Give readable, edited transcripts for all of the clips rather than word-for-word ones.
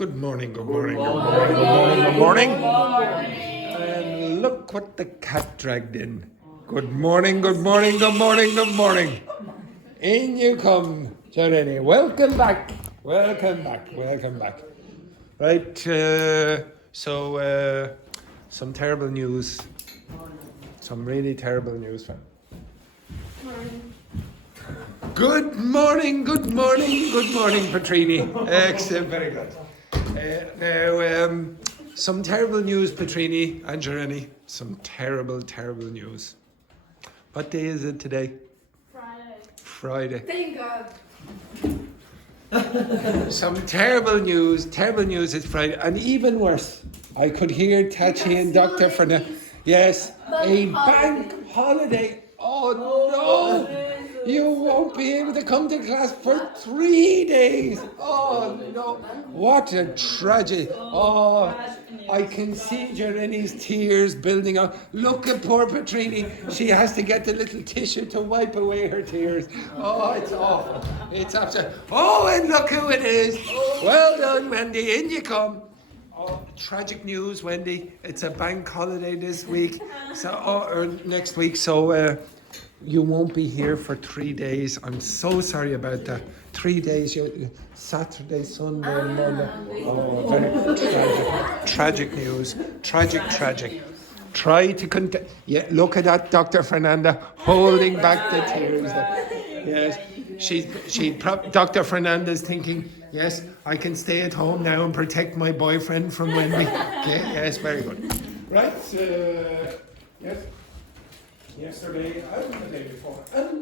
Good morning, good morning, good morning, good morning, good morning. And look what the cat dragged in. Good morning, good morning, good morning, good morning. In you come, Jeremy. Welcome back. Welcome back. Welcome back. Right, some terrible news. Some really terrible news. Good morning, good morning, good morning, Petrini. Excellent, very good. Some terrible news, Petrini and Jeremy. Some terrible, terrible news. What day is it today? Friday. Thank God. Some terrible news. Terrible news. It's Friday, and even worse, I could hear Tachi and Dr. Fernandez. Yes, a bank holiday. Oh no! You won't be able to come to class for 3 days. Oh no! What a tragedy! Oh, I can see Jereni's tears building up. Look at poor Petrini. She has to get the little tissue to wipe away her tears. Oh, it's awful. It's absolutely. Oh, and look who it is. Well done, Wendy. In you come. Oh, tragic news, Wendy. It's a bank holiday this week, or next week. So you won't be here for 3 days. I'm so sorry about that. 3 days. Saturday, Sunday, Monday. Oh, very tragic news. Tragic. Try to Yeah, look at that, Dr. Fernanda, holding back the tears. Yes, Dr. Fernanda's thinking, yes, I can stay at home now and protect my boyfriend from Wendy. Okay, yes, very good. Right, yes. Yesterday and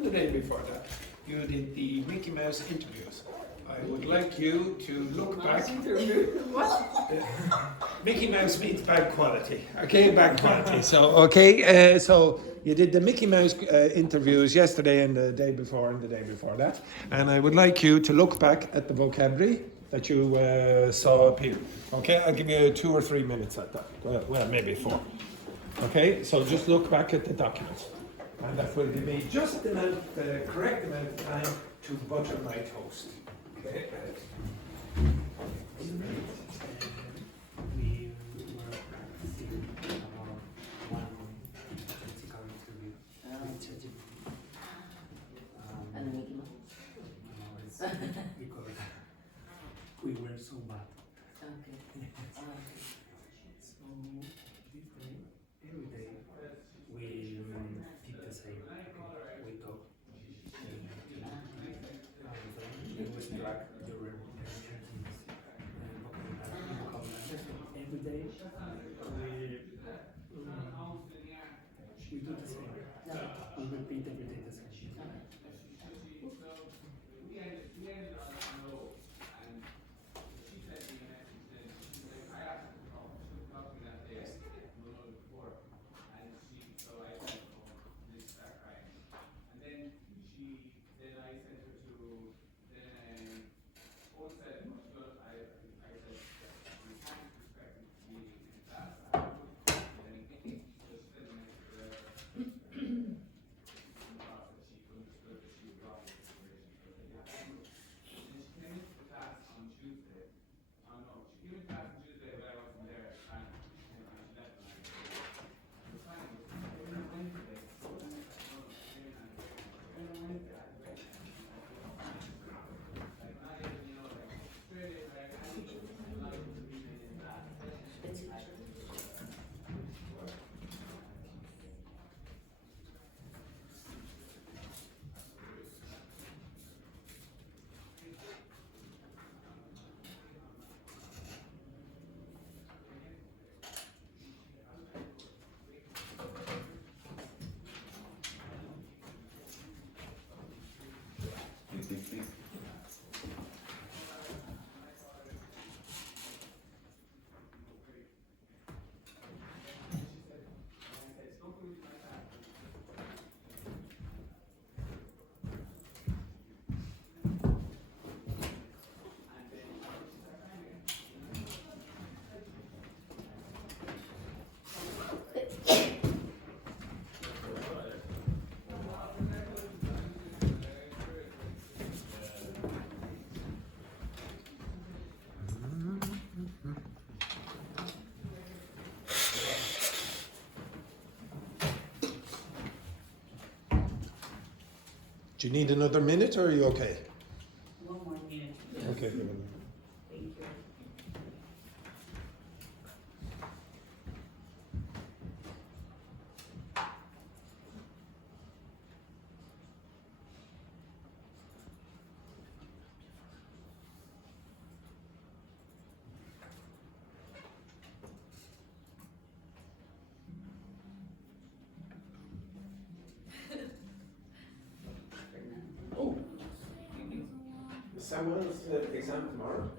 the day before that, you did the Mickey Mouse interviews. I would like you to look back. Mickey Mouse means bad quality. Okay, bad quality. So you did the Mickey Mouse interviews yesterday and the day before that. And I would like you to look back at the vocabulary that you saw appear. Okay, I'll give you 2 or 3 minutes at that. Well, maybe 4. Okay, so just look back at the documents. And that will give me just the correct amount of time to butter my toast. Okay. We were practicing one critical interview. And the Mickey Mouse? It's because we were so bad. Okay. So this day, every day, we did the same. We talk. And then we track the repetitions. Every day, we do the same. We repeat every day the same. Do you need another minute or are you okay? One more minute. Okay. Thank you. Oh. Is Samuel's exam tomorrow?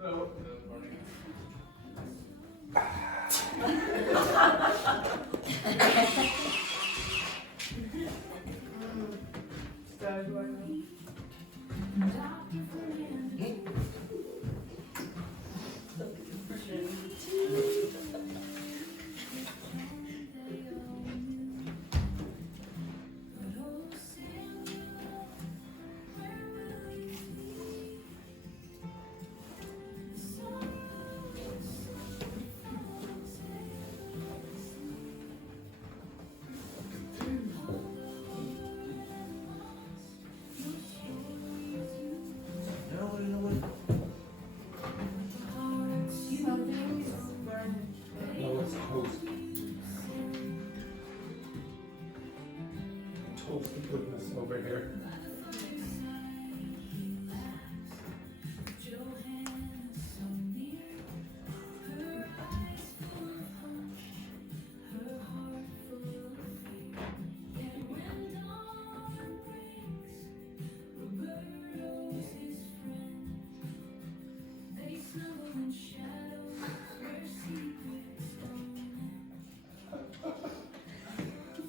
Hello. Good morning. No, it's toast. Toasty goodness over here.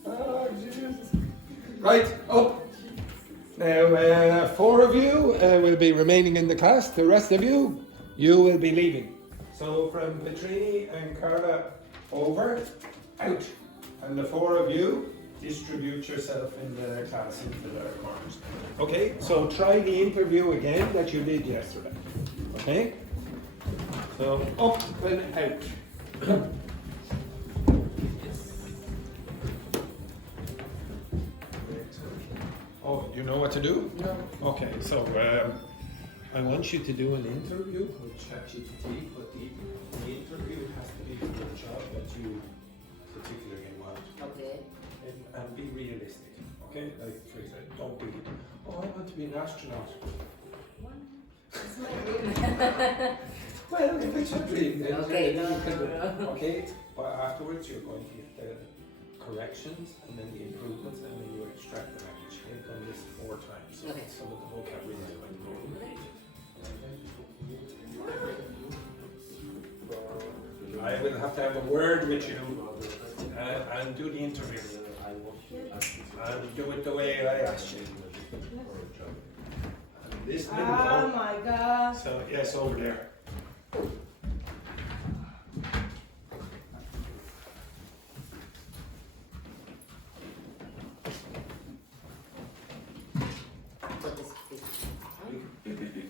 Oh, Jesus. Right, up. Now, four of you will be remaining in the class. The rest of you, you will be leaving. So from Petrini and Carla, over, out. And the four of you, distribute yourself in the class into the corners. Okay, so try the interview again that you did yesterday. Okay? So up and out. Oh, you know what to do? No. Okay, so I want you to do an interview with ChatGPT, but the interview has to be for the job that you particularly want. Okay. And be realistic, okay? Like, for example, don't be, oh, I want to be an astronaut. It's my dream. Well, if it's your dream, then Okay, you no, can do it, no, no. okay? But afterwards, you're going to get the corrections and then the improvements, and then you extract the language. I've done this 4 times, so Okay. some of the vocabulary is going to go away. I will have to have a word with you and do the interview. And do it the way I asked you. And this little Oh note- my God. So, yes, over there. What is this?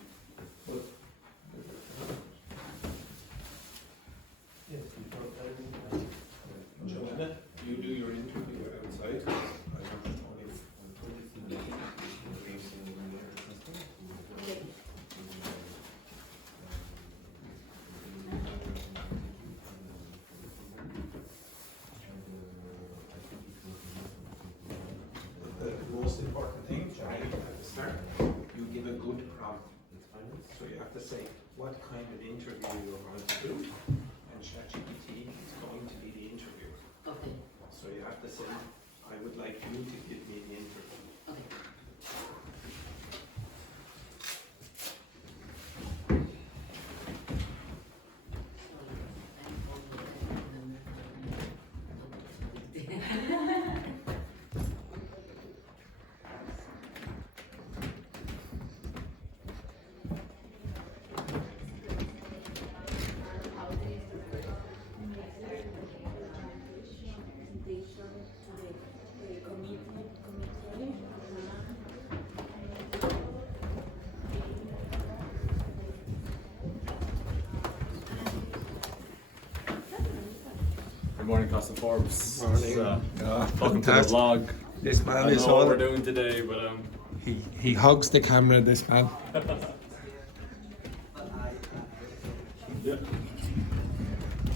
Joanna, you do your interview outside. The most important thing, Joanna, at the start, you give a good prompt. So you have to say what kind of interview you're going to do, and ChatGPT is going to be the interview. Okay. So you have to say, I would like you to give me the interview. Okay. Good morning, class of Forbes. Morning. Welcome to the Fantastic. vlog. This man I is know what all. we're doing today, but He hugs the camera. This man. yeah.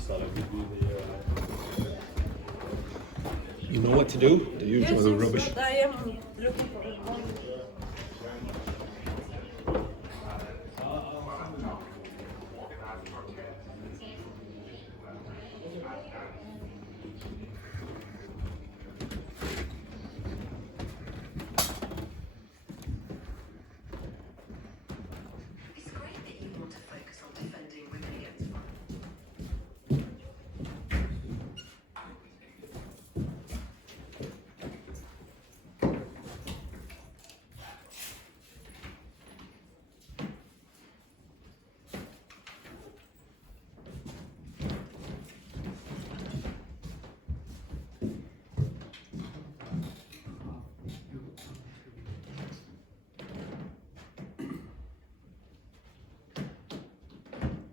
So that would be the. You know what to do. The usual rubbish. I am looking for one. It's great that you want to focus on defending women against violence.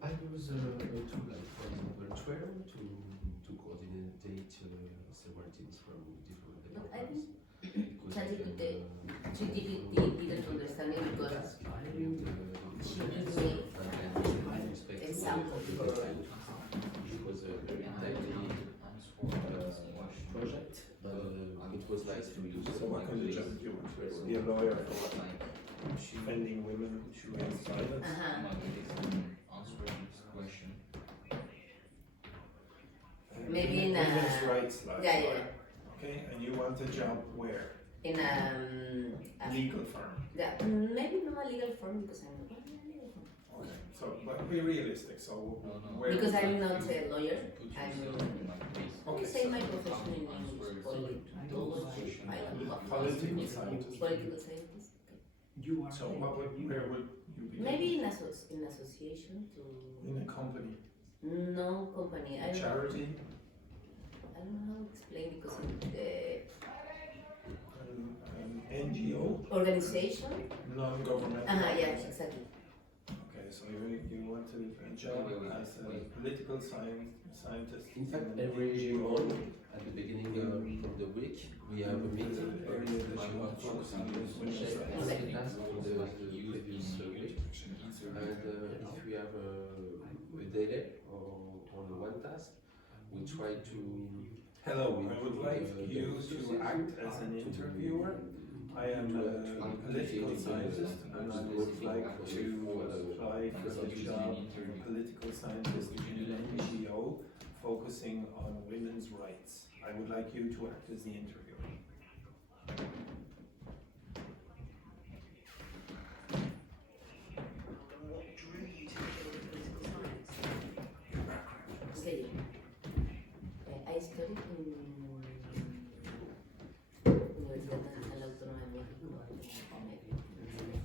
I use a tool like, for example, Trello to coordinate several teams from different But I departments. think Because ChatGPT didn't understand it because she gives me example. It was a very tiny project, but it was nice to use. So what kind of job do you want to be a lawyer for defending women against violence? Maybe in women's a rights law. yeah. Okay, and you want a job where? In Legal firm. yeah, maybe not a legal firm because I'm not a legal firm. Okay, so but be realistic. So where? Because I'm not a lawyer. I'm Okay, say so my profession in English, politology. I don't know. political scientist. Political scientist. Okay. You are. So where would you be? Maybe in association to In a company, no company. I don't know. charity, I don't know how to explain because an NGO, organization. non-governmental. Yeah, exactly. Okay, so you want to a job as a political scientist. In fact, an every NGO. morning at the beginning of the week, we have a meeting where we focus on the task of the previous week. And if we have a delay on one task, we try to. Hello, I would like you to act as an interviewer. I am a political scientist and I would like to apply for the job of a political scientist in an NGO focusing on women's rights. I would like you to act as the interviewer. What drew you to field political science? Okay. I studied in Universidad Nacional Autónoma de México. All my life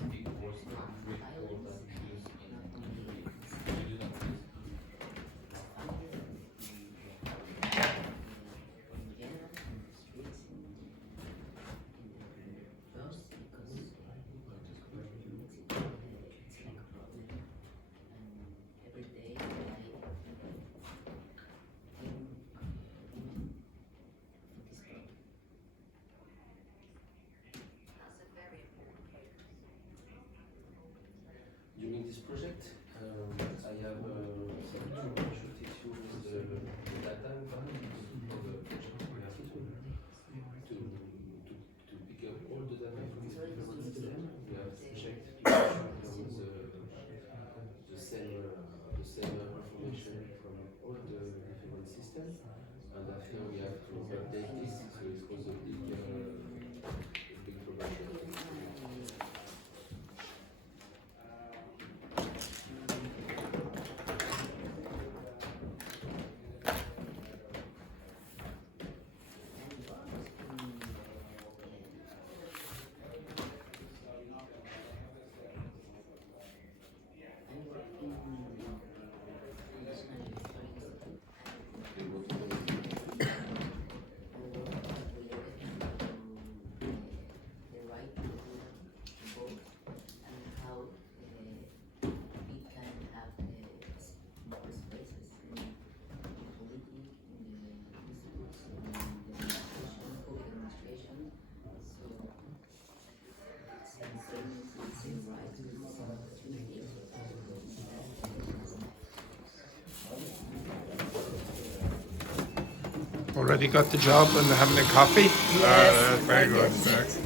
I was about Already got the job and having a coffee? Yes, Very not good. yet.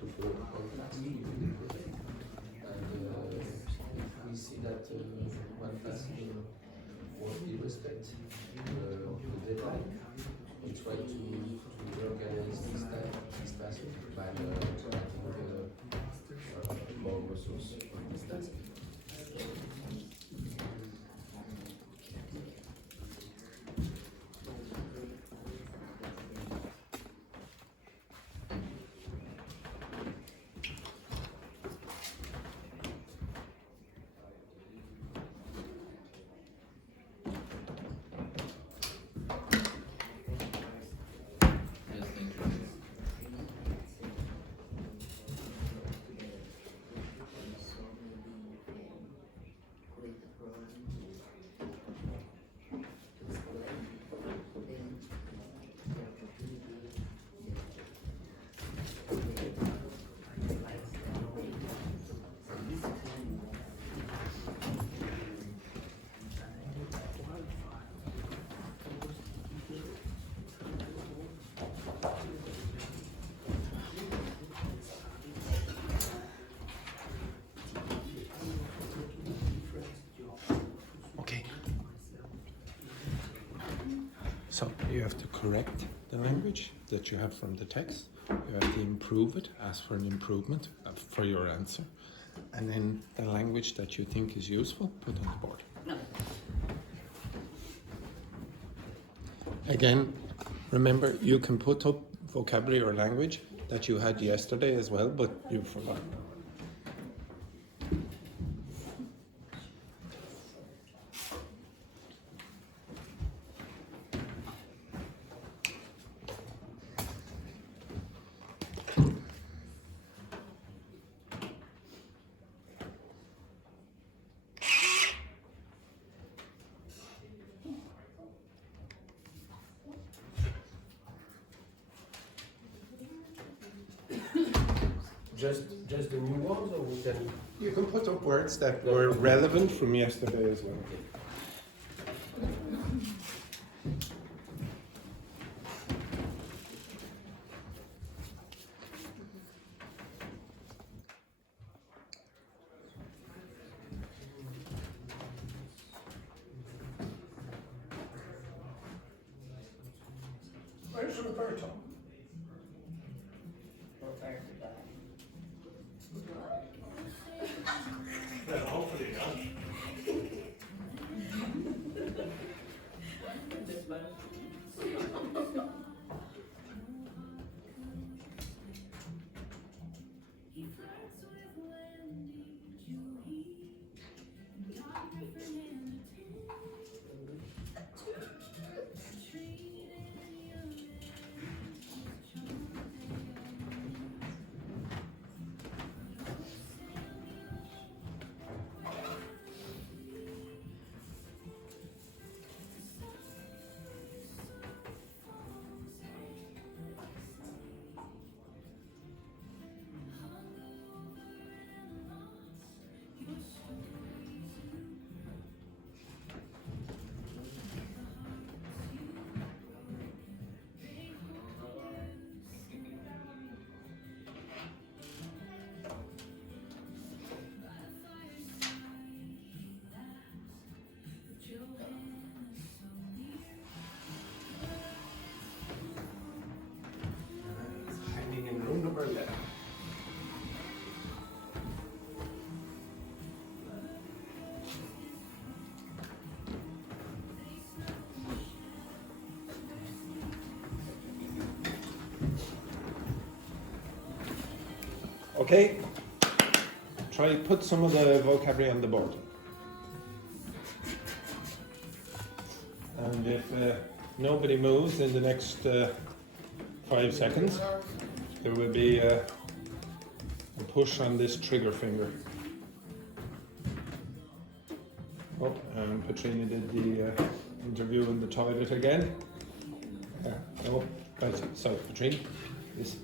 to follow the podcast. And we see that one task won't be respect the deadline. We try to organize this task by providing more resources for this task. Yes, thank you. Okay. So you have to correct the language that you have from the text. You have to improve it, ask for an improvement for your answer. And then the language that you think is useful, put on the board. No. Again, remember, you can put up vocabulary or language that you had yesterday as well, but you forgot. Just the new ones, or we can? You can put up words that were relevant from yesterday as well. Where's Roberto? Hiding in room number 11. Okay, try put some of the vocabulary on the board. And if nobody moves in the next 5 seconds, there will be a push on this trigger finger. Oh, and Patrina did the interview in the toilet again. No, right, so Patrina, this.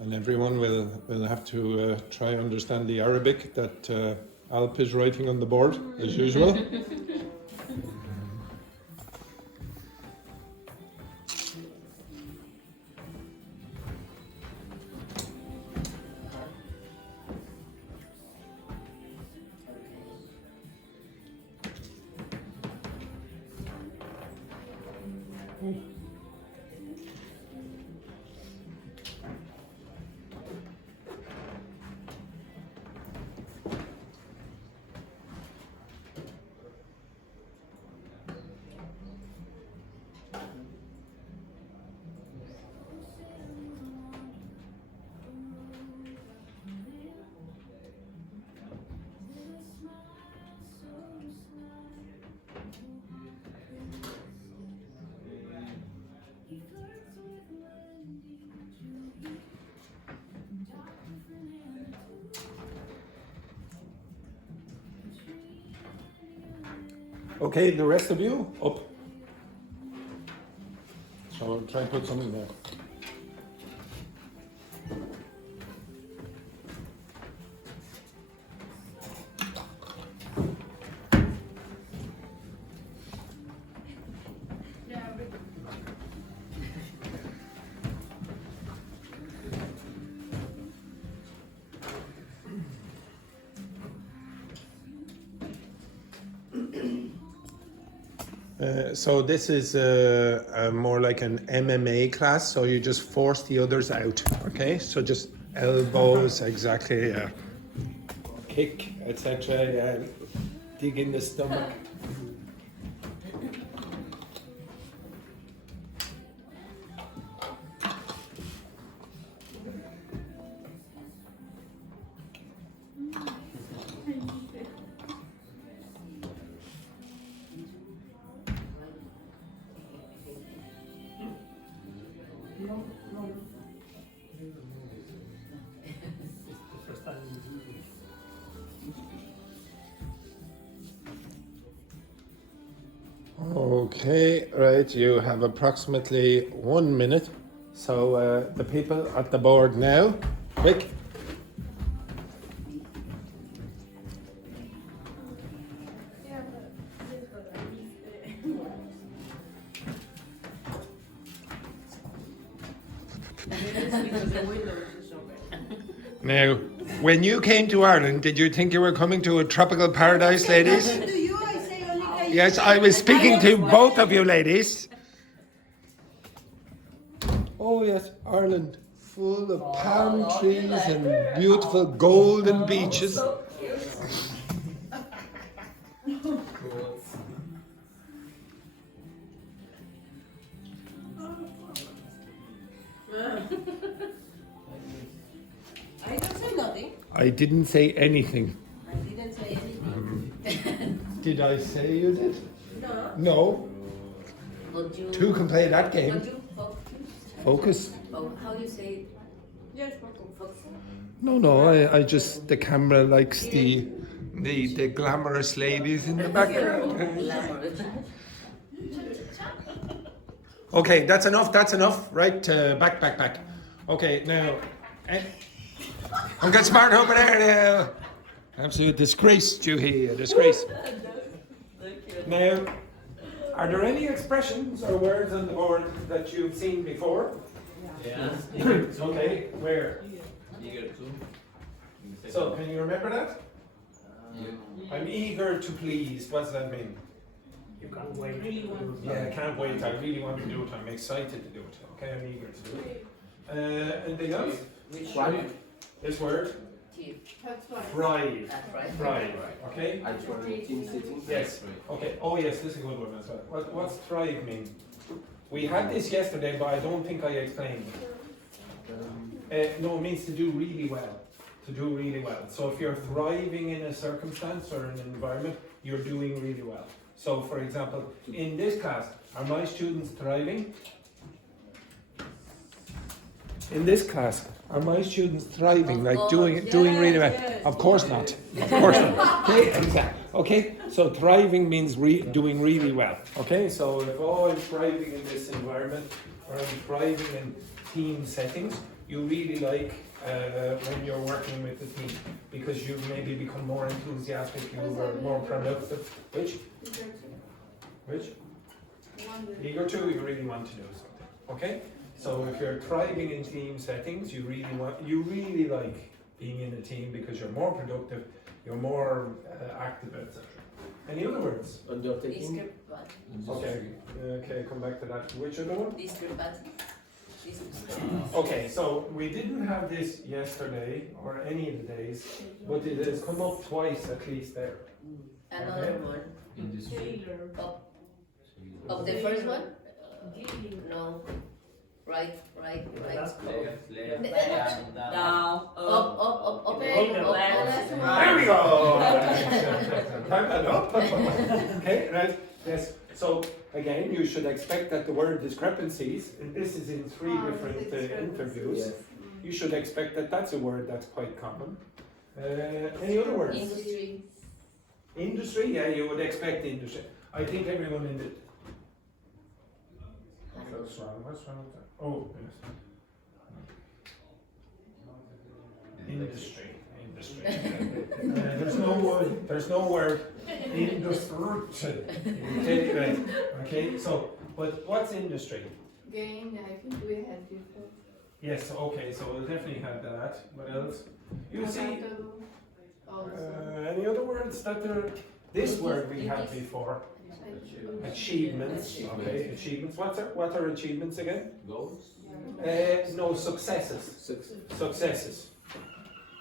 And everyone will have to try understand the Arabic that Alp is writing on the board, as usual. Okay, the rest of you, up. So try and put something there. So this is more like an MMA class, so you just force the others out, okay? So just elbows, exactly, yeah. Kick, etc., yeah. Dig in the stomach. Okay, right, you have approximately 1 minute. So the people at the board now, quick. Now, when you came to Ireland, did you think you were coming to a tropical paradise, ladies? Yes, I was speaking to both of you, ladies. Oh yes, Ireland, full of palm trees and beautiful golden beaches. I don't say nothing. I didn't say anything. I didn't say anything. Did I say you did? No. No. But you, Two can play that game. but you Focus. oh, how you say it? Yes, Focus. No, I just, the camera likes the glamorous ladies in the background. Okay, that's enough. Right, back. Okay, now, I'm getting smart over there now. Absolute disgrace, Juhi, a disgrace. Now, are there any expressions or words on the board that you've seen before? Yeah. Okay, where? Eager to. So, can you remember that? Yeah. I'm eager to please. What does that mean? You can't wait. Yeah, I can't wait. I really want to do it. I'm excited to do it. Okay, I'm eager to do it. Anything else? Which one? This word? active. Thrive. That's right. Thrive. Okay? Actually, team settings. Yes. Okay. Oh yes, this is a good one as well. What's thrive mean? We had this yesterday, but I don't think I explained it. No, it means to do really well. To do really well. So if you're thriving in a circumstance or an environment, you're doing really well. So for example, in this class, are my students thriving? In this class, are my students thriving, like doing really well? Yes. Of course not. Of course not. Okay, exactly. Okay, so thriving means doing really well. Okay, so if I'm thriving in this environment, or I'm thriving in team settings, you really like when you're working with the team because you maybe become more enthusiastic, you are more productive. Which? Eager to, you really want to do something. Okay? So if you're thriving in team settings, you really like being in a team because you're more productive, you're more active, etc. Any other words? Undertaking. Okay, come back to that. Which other one? Discrepancy. Okay, so we didn't have this yesterday or any of the days, but it has come up twice at least there. Another one. Industry. Of the first one? No. Right. Down. Up. There we go! Time that up. Okay, right, yes. So again, you should expect that the word discrepancies, and this is in three different interviews, Yes. you should expect that that's a word that's quite common. Any other words? Industry. Industry, yeah, you would expect industry. I think everyone in the... What's wrong with that? Oh, goodness. Industry. There's no word industry. Okay, right. Okay, so, but what's industry? Gain, I think we had before. Yes, okay, so we'll definitely have that. What else? You see, any other words that are, this word we had before? Achievements. Okay, achievements. What are achievements again? Goals. No, successes. Successes.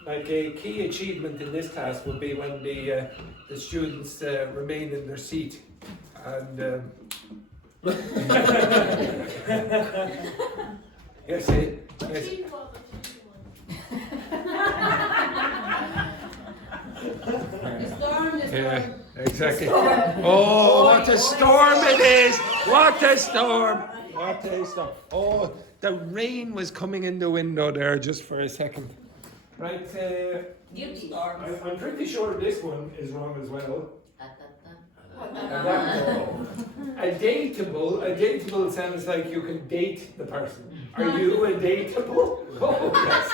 Like a key achievement in this class would be when the students remain in their seat and yes. Yeah, exactly. Oh, what a storm it is! What a storm! What a storm! Oh, the rain was coming in the window there just for a second. Right, I'm pretty sure this one is wrong as well. Adaptable. A dateable sounds like you can date the person. Are you a dateable? Oh, yes.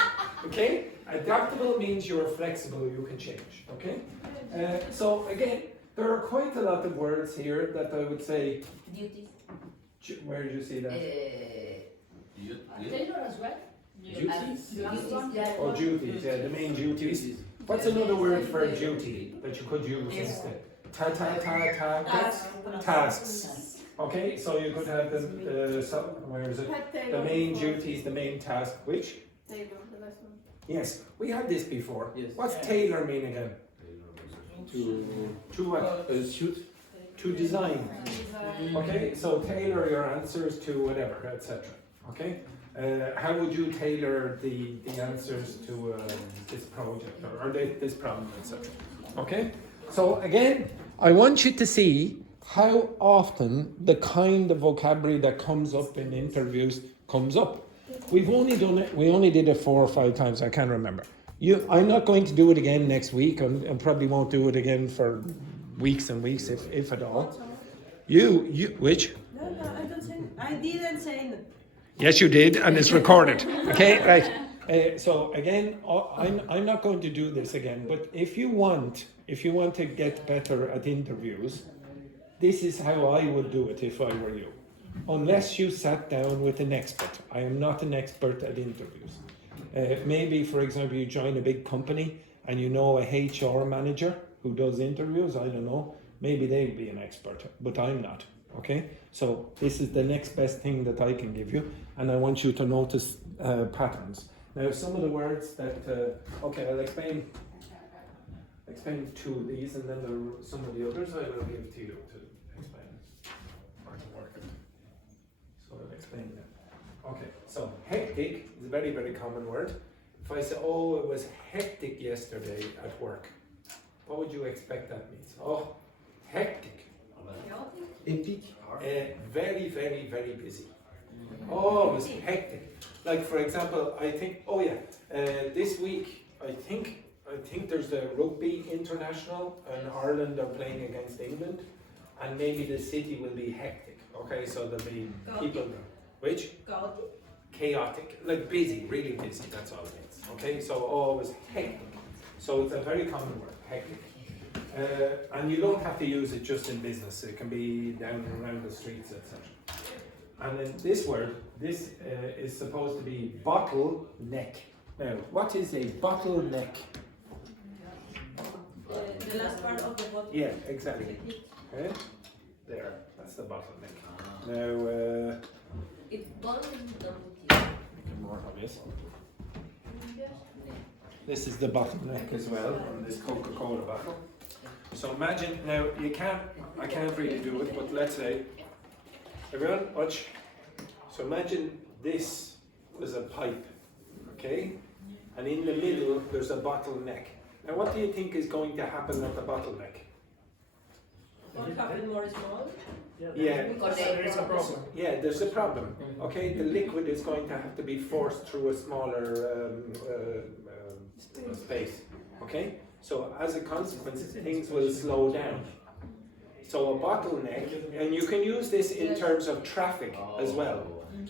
Okay? Adaptable means you're flexible, you can change. Okay? So again, there are quite a lot of words here that I would say. Duties. Where did you see that? Taylor as well. Duties. Oh, duties, yeah, the main duties. What's another word for duty that you could use instead? Tasks. Okay, so you could have where is it? The main duties, the main task. Which? Yes, we had this before. Yes. What's tailor mean again? To what? Suit. To design. Okay, so tailor your answers to whatever, etc. Okay. How would you tailor the answers to this project or this problem, etc. Okay. So again, I want you to see how often the kind of vocabulary that comes up in interviews comes up. We've only done it. We only did it 4 or 5 times. I can't remember. I'm not going to do it again next week, and probably won't do it again for weeks and weeks, if at all. Which? No, I don't say. I didn't say no. Yes, you did, and it's recorded. Okay, right. So again, I'm not going to do this again. But if you want to get better at interviews, this is how I would do it if I were you. Unless you sat down with an expert. I am not an expert at interviews. Maybe, for example, you join a big company and you know a HR manager who does interviews. I don't know. Maybe they'd be an expert, but I'm not. Okay? So this is the next best thing that I can give you. And I want you to notice patterns. Now some of the words that, okay, I'll explain two of these, and then some of the others I will give to you to explain or to work it. So I'll explain them. Okay, so hectic is a very, very common word. If I say, oh, it was hectic yesterday at work, what would you expect that means? Oh, hectic. Epic. Very, very, very busy. Oh, it was hectic. Like for example, I think, oh yeah, this week I think there's a rugby international, and Ireland are playing against England, and maybe the city will be hectic. Okay, so there'll be people there. Which? Chaotic, like busy, really busy. That's all it means. Okay, so oh, it was hectic. So it's a very common word, hectic. And you don't have to use it just in business. It can be down around the streets, etc. And then this word, this is supposed to be bottleneck. Now, what is a bottleneck? The last part of the bottle. Yeah, exactly. Okay? There, that's the bottleneck. Now, It's bottles more obvious. This is the bottleneck as well on this Coca-Cola bottle. So imagine, now I can't really do it, but let's say, everyone watch. So imagine this was a pipe, okay? And in the middle there's a bottleneck. Now what do you think is going to happen at the bottleneck? What happened more small? Yeah. There's a problem. Yeah, there's a problem. Okay, the liquid is going to have to be forced through a smaller space. Okay, so as a consequence, things will slow down. So a bottleneck, and you can use this in terms of traffic as well.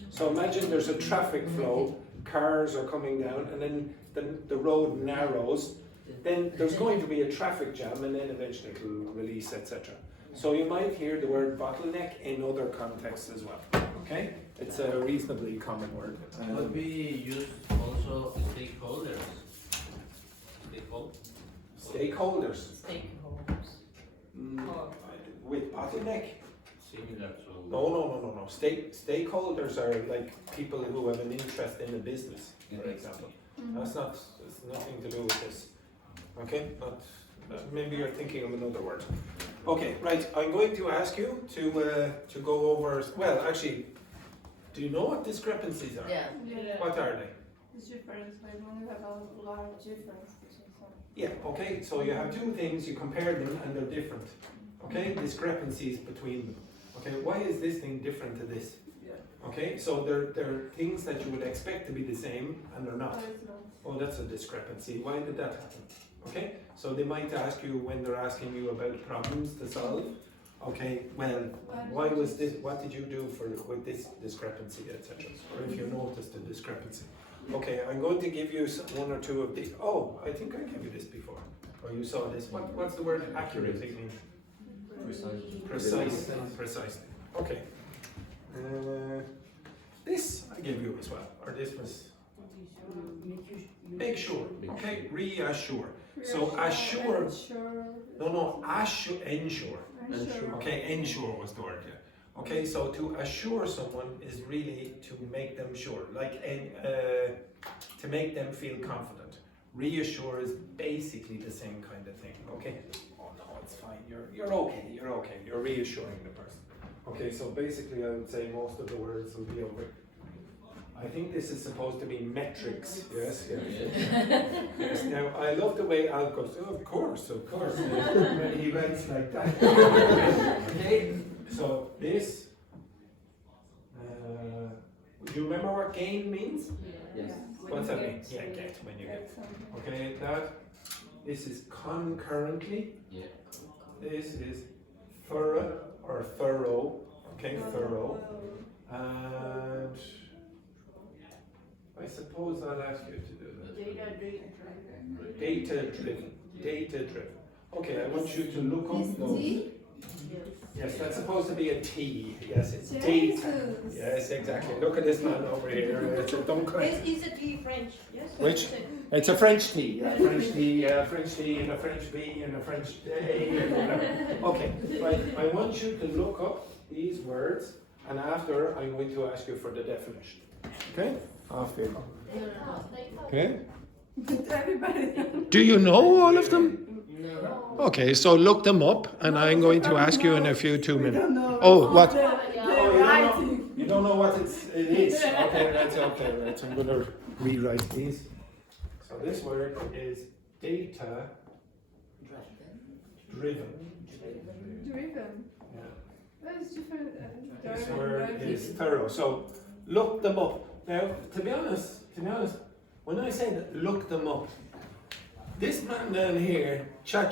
So imagine there's a traffic flow, cars are coming down, and then the road narrows. Then there's going to be a traffic jam, and then eventually it will release, etc. So you might hear the word bottleneck in other contexts as well. Okay, it's a reasonably common word. Could be used also stakeholders. Stakeholders. Stakeholders. With bottleneck? Similar to. No. Stakeholders are like people who have an interest in a business, for example. It's nothing to do with this. Okay, maybe you're thinking of another word. Okay, right. I'm going to ask you to go over. Well, actually, do you know what discrepancies are? Yeah. What are they? It's different, like when you have a large difference between some. Yeah. Okay. So you have two things. You compare them, and they're different. Okay. Discrepancies between them. Okay. Why is this thing different to this? Okay. So they're things that you would expect to be the same, and they're not. Oh, it's not. Oh, that's a discrepancy. Why did that happen? Okay, so they might ask you when they're asking you about problems to solve. Okay, well, why was this? What did you do with this discrepancy, etc. Or if you noticed a discrepancy. Okay, I'm going to give you one or two of these. Oh, I think I gave you this before. Or you saw this. What's the word accurate mean? Precisely. Okay. This I gave you as well. Or this was. Make sure. Okay, reassure. So assure. No, assure, ensure. Okay, ensure was the word. Yeah. Okay, so to assure someone is really to make them sure, like to make them feel confident. Reassure is basically the same kind of thing. Okay. Oh no, it's fine. You're okay. You're reassuring the person. Okay, so basically I would say most of the words will be over. I think this is supposed to be metrics. Yes. Yes. Now I love the way Al goes. Oh, of course. When he writes like that. Okay. So this. Do you remember what gain means? Yes. What's that mean? Yeah, get when you get. Okay, that. This is concurrently. Yeah. This is thorough or thorough. Okay, thorough. And I suppose I'll ask you to do that. Data driven. Okay, I want you to look up those. Yes, that's supposed to be a T. Yes, it's data. Yes, exactly. Look at this man over here. It's a Dunkley. Is it the French? Yes. Which? It's a French T. Yeah, French T, French T, and a French B, and a French A. Okay, right. I want you to look up these words, and after I'm going to ask you for the definition. Okay? Off you go. Okay. Everybody. Do you know all of them? No. Okay, so look them up, and I'm going to ask you in a few 2 minutes. don't know. Oh, what? They're writing. You don't know what it is. Okay, that's okay. Right, I'm going to rewrite these. So this word is data driven. Driven. Yeah. That is different. This Jargon, word right? is thorough. So look them up. Now, to be honest, when I say that, look them up, this man down here, cha,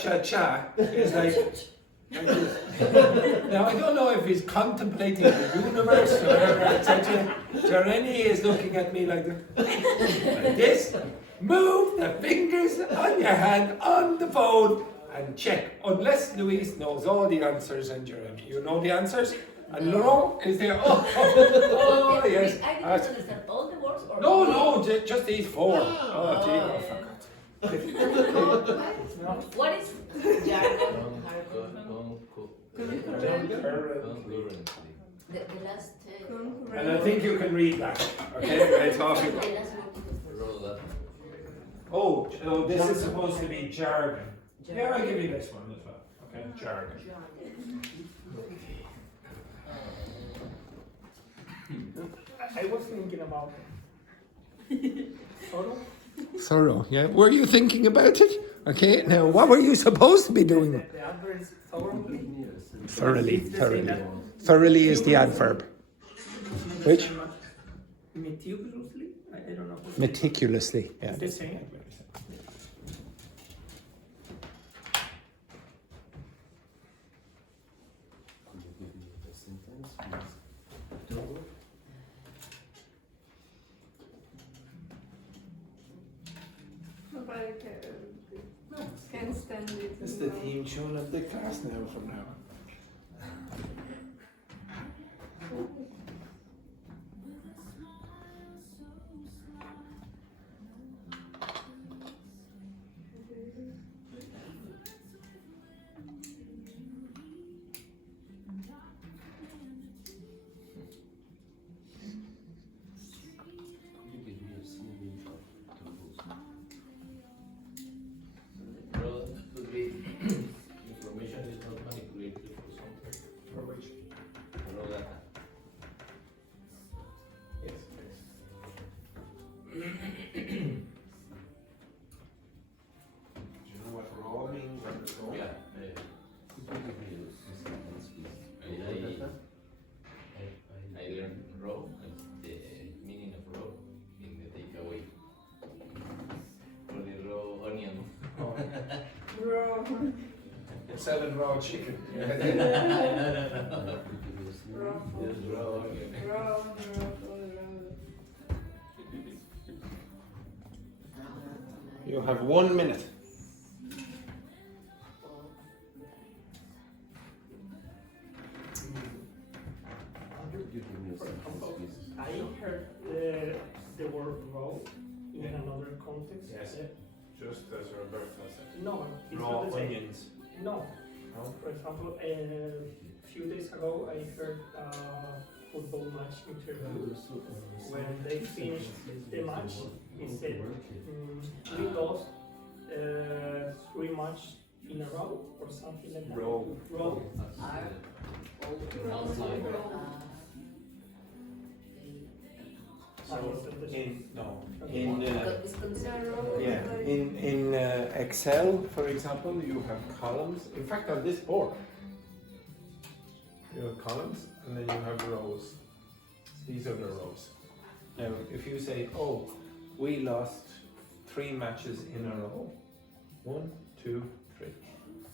is like this. Now, I don't know if he's contemplating the universe or etc. Jeremy is looking at me like this. Move the fingers on your hand on the phone and check. Unless Louise knows all the answers and Jeremy, you know the answers? And Laurent is there. Oh, yes. I didn't understand all the words or No, just these four. Oh, gee, I forgot. What is jargon? The last And I think you can read that. Okay, it's off you go. the last word. Oh, so this is supposed to be jargon. Yeah, I'll give you this one as well. Okay, jargon. I was thinking about thorough. Thorough, yeah. Were you thinking about it? Okay, now what were you supposed to be doing? The adverb is thoroughly. Thoroughly. Thoroughly is the adverb. Which? Meticulously? I don't know. Meticulously. Yeah. It's the same. Nobody can stand it. It's the theme tune of the class now from now on. Information is not manipulated for something. For which? Raw data. Yes, please. Do you know what raw means? Yeah. I learned raw, the meaning of raw in the takeaway. For the raw onion. Raw. Selling raw chicken. Raw. Just raw onion. Raw. You have 1 minute. I heard the word raw in another context. Yes. Just as Roberto said. No, it's Raw not the same. onions. No. No? For example, a few days ago, I heard a football match interview. When they finished the match, he said, we lost 3 matches in a row or something like that. Row. Row. In Excel, for example, you have columns. In fact, on this board, you have columns and then you have rows. These are the rows. Now, if you say, "Oh, we lost 3 matches in a row," 1, 2, 3.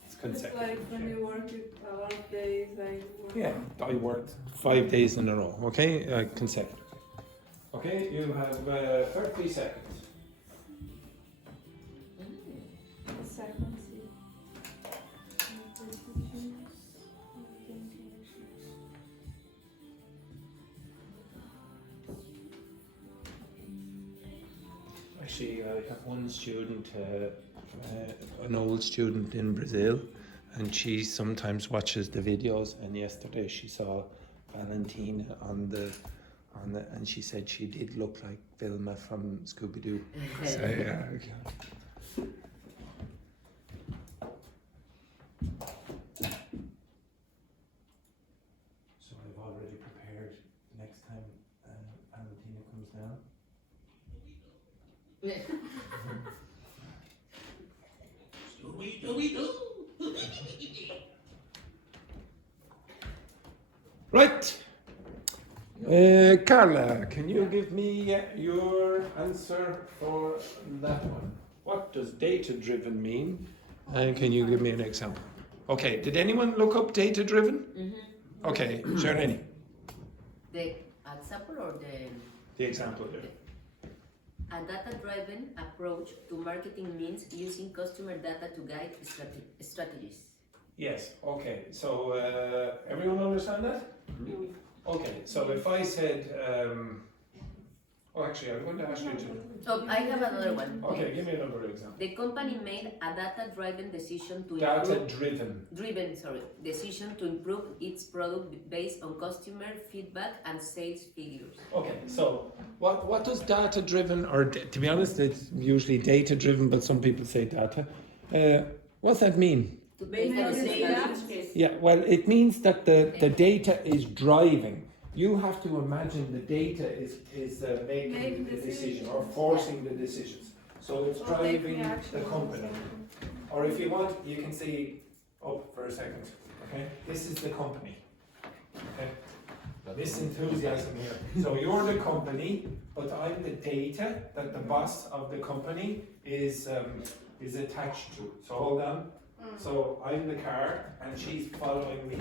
It's It's consecutive. like when you work it a lot of days, like. Yeah, I worked 5 days in a row. Okay, consecutive. Okay, you have 30 seconds. Seconds. Actually, I have one student, an old student in Brazil, and she sometimes watches the videos. And yesterday she saw Valentina and she said she did look like Vilma from Scooby-Doo. So yeah, okay. So I've already prepared next time Valentina comes down. Right. Carla, can you give me your answer for that one? What does data-driven mean? And can you give me an example? Okay, did anyone look up data-driven? Mm-hmm. Okay, Charlene. The example or The example there. a data-driven approach to marketing means using customer data to guide strategies. Yes, okay, so everyone understand that? Okay, so if I said, actually I'm going to ask you to. So I have another one. Okay, give me another example. The company made a data-driven decision to decision to improve its product based on customer feedback and sales figures. Okay, so what does data-driven, or to be honest, it's usually data-driven, but some people say data. What's that mean? To Based take on a data. decision. Yeah, well, it means that the data is driving. You have to imagine the data is making Making the decision decisions. or forcing the decisions. So it's Or driving taking the action. company. Or if you want, you can see up for a second. Okay, this is the company. Okay, this enthusiasm here. So you're the company, but I'm the data that the boss of the company is attached to. So hold on. So I'm the car and she's following me.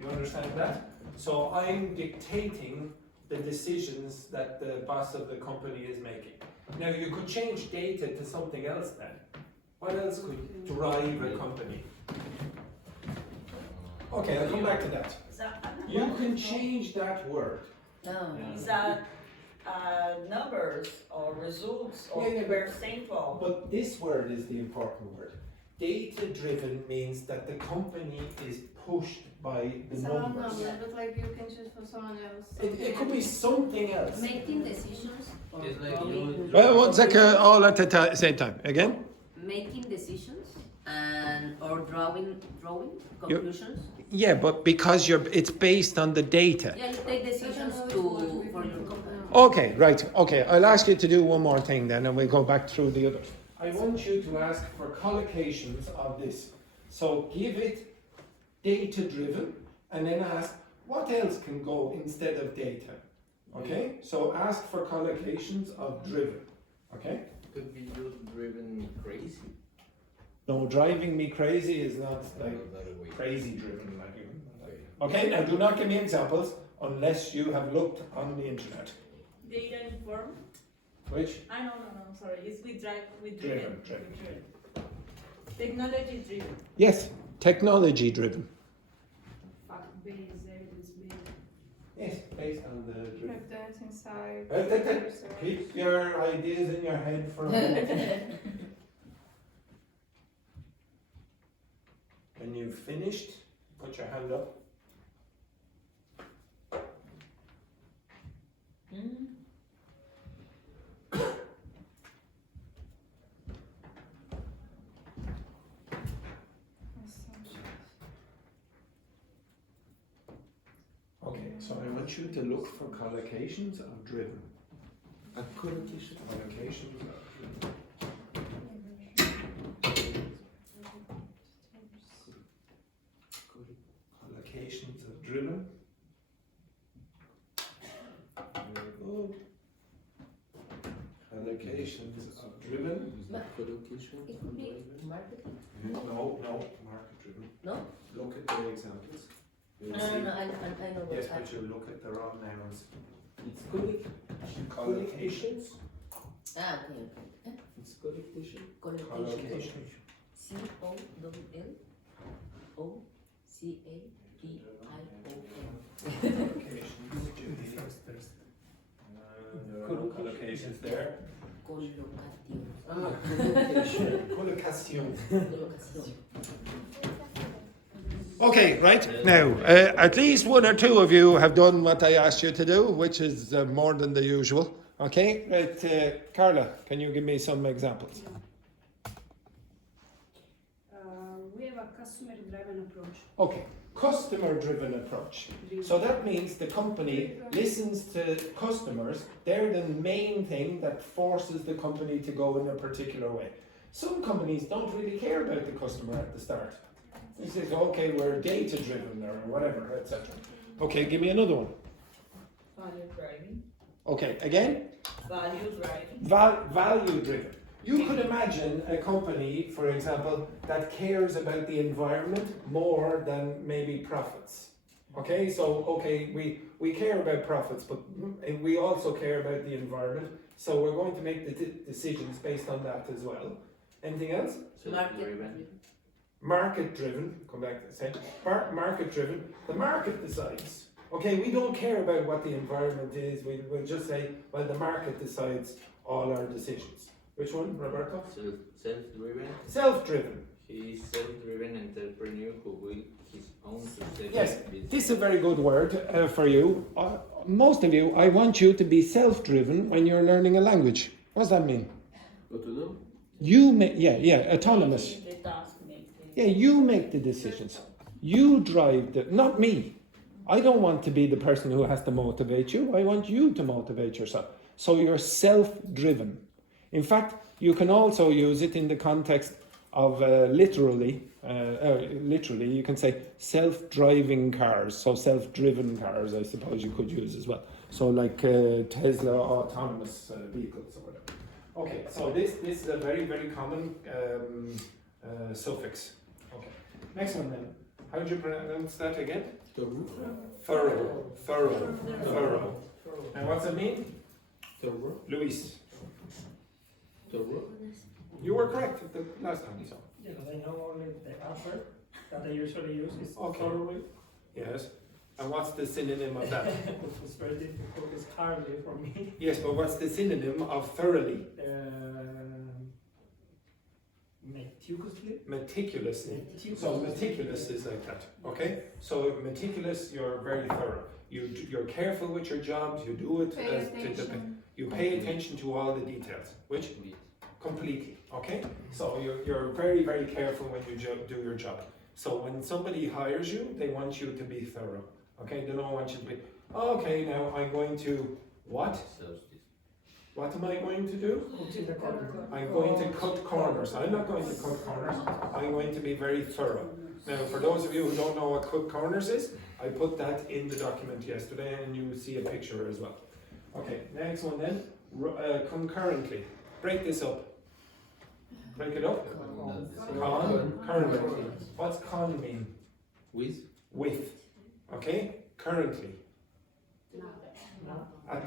You understand that? So I'm dictating the decisions that the boss of the company is making. Now you could change data to something else then. What else could drive a company? Okay, I'll come back to that. You can change that word. No. Is that numbers or results or Yeah, per sample? But this word is the important word. Data-driven means that the company is pushed by the Someone numbers. number, but like you can choose for someone else. It could be something else. Making decisions or It's like drawing, Well, one second, all at the same time. Again? making decisions and or drawing conclusions. Yeah, but because it's based on the data. Yeah, you take decisions for your company. Okay, right. Okay, I'll ask you to do one more thing then, and we'll go back through the others. I want you to ask for collocations of this. So give it data-driven, and then ask what else can go instead of data. Okay? So ask for collocations of driven. Okay? Could be used driven me crazy. No, driving me crazy is not like Another way. crazy driven. Okay, now do not give me examples unless you have looked on the internet. Data informed? Which? No, I'm sorry. It's with Driven. Technology driven. Yes, technology driven. Based is based. Yes, based on the driven. Have that inside. Keep your ideas in your head for a minute. When you've finished, put your hand up. Okay, so I want you to look for collocations of driven. Collocations of driven. Collocations of driven. Very good. Collocations of driven. Collocation. It could be marketing. No, market driven. No? Look at the examples. You'll No, see. I know Yes, what but you look at the wrong nouns. It's Collocation. collocations. okay. It's collocation. Collocation. Collocation. COLLOCATION. Collocations there. Collocation. Collocation. Collocation. Collocation. Okay, right now, at least one or two of you have done what I asked you to do, which is more than the usual. Okay, right, Carla, can you give me some examples? We have a customer-driven approach. Okay, customer-driven approach. So that means the company listens to customers. They're the main thing that forces the company to go in a particular way. Some companies don't really care about the customer at the start. They say, okay, we're data-driven or whatever, etc. Okay, give me another one. Value driving. Okay, again? Value driving. Value-driven. You could imagine a company, for example, that cares about the environment more than maybe profits. Okay, so we care about profits, but we also care about the environment. So we're going to make the decisions based on that as well. Anything else? Market-driven. Come back to the same. Market-driven. The market decides. Okay, we don't care about what the environment is. We'll just say, well, the market decides all our decisions. Which one, Roberto? Self-driven. Self-driven. He is self-driven entrepreneur who will his own success. Yes, this is a very good word for you. Most of you, I want you to be self-driven when you're learning a language. What does that mean? Autonomous. You make, autonomous. The task making. Yeah, you make the decisions. You drive not me. I don't want to be the person who has to motivate you. I want you to motivate yourself. So you're self-driven. In fact, you can also use it in the context of literally, you can say self-driving cars. So self-driven cars, I suppose you could use as well. So like Tesla autonomous vehicles or whatever. Okay, so this is a very, very common suffix. Okay, next one then. How do you pronounce that again? Thorough. And what's it mean? Thorough. Luis. Thorough. You were correct the last time. So. Yes, I know only the adverb that I usually use is Okay. thoroughly. Yes. And what's the synonym of that? It's very difficult, it's hardly for me. Yes, but what's the synonym of thoroughly? Meticulously. Meticulously. So meticulous is like that. Okay. So meticulous, you're very thorough. You're careful with your jobs. You do it Pay attention. you pay attention to all the details. Which completely. Okay. So you're very, very careful when you do your job. So when somebody hires you, they want you to be thorough. Okay. They don't want you to be. Okay. Now I'm going to what? What am I going to do? I'm going to cut corners. I'm not going to cut corners. I'm going to be very thorough. Now, for those of you who don't know what cut corners is, I put that in the document yesterday and you see a picture as well. Okay, next one then. Concurrently. Break this up. Break it up. Concurrently. What's con mean? With. Okay? Currently. At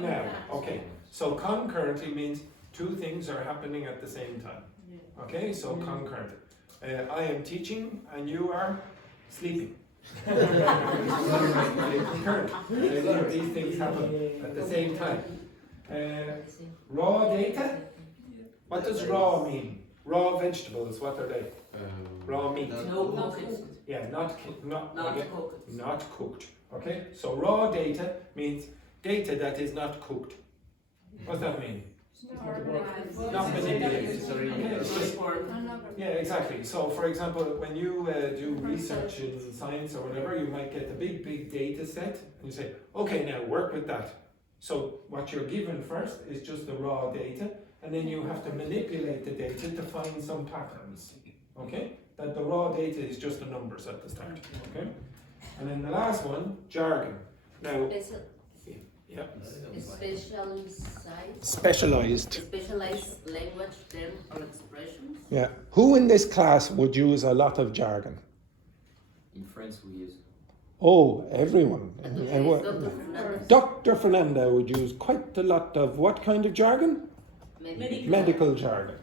now. Okay. So concurrently means two things are happening at the same time. Okay, so concurrent. I am teaching and you are sleeping. Concurrent. These things happen at the same time. Raw data. What does raw mean? Raw vegetables. What are they? Raw meat. No cooked. Yeah, not cooked. Okay, so raw data means data that is not cooked. What does that mean? Not manipulated. Yeah, exactly. So, for example, when you do research in science or whatever, you might get a big data set, and you say, okay, now work with that. So, what you're given first is just the raw data, and then you have to manipulate the data to find some patterns. Okay, that the raw data is just the numbers at the start. Okay. And then the last one, jargon. Now, specialized language, term, or expressions. Yeah. Who in this class would use a lot of jargon? In France we use. Oh, everyone. Dr. Dr. Fernanda would use quite a lot of what kind of jargon? Medical jargon.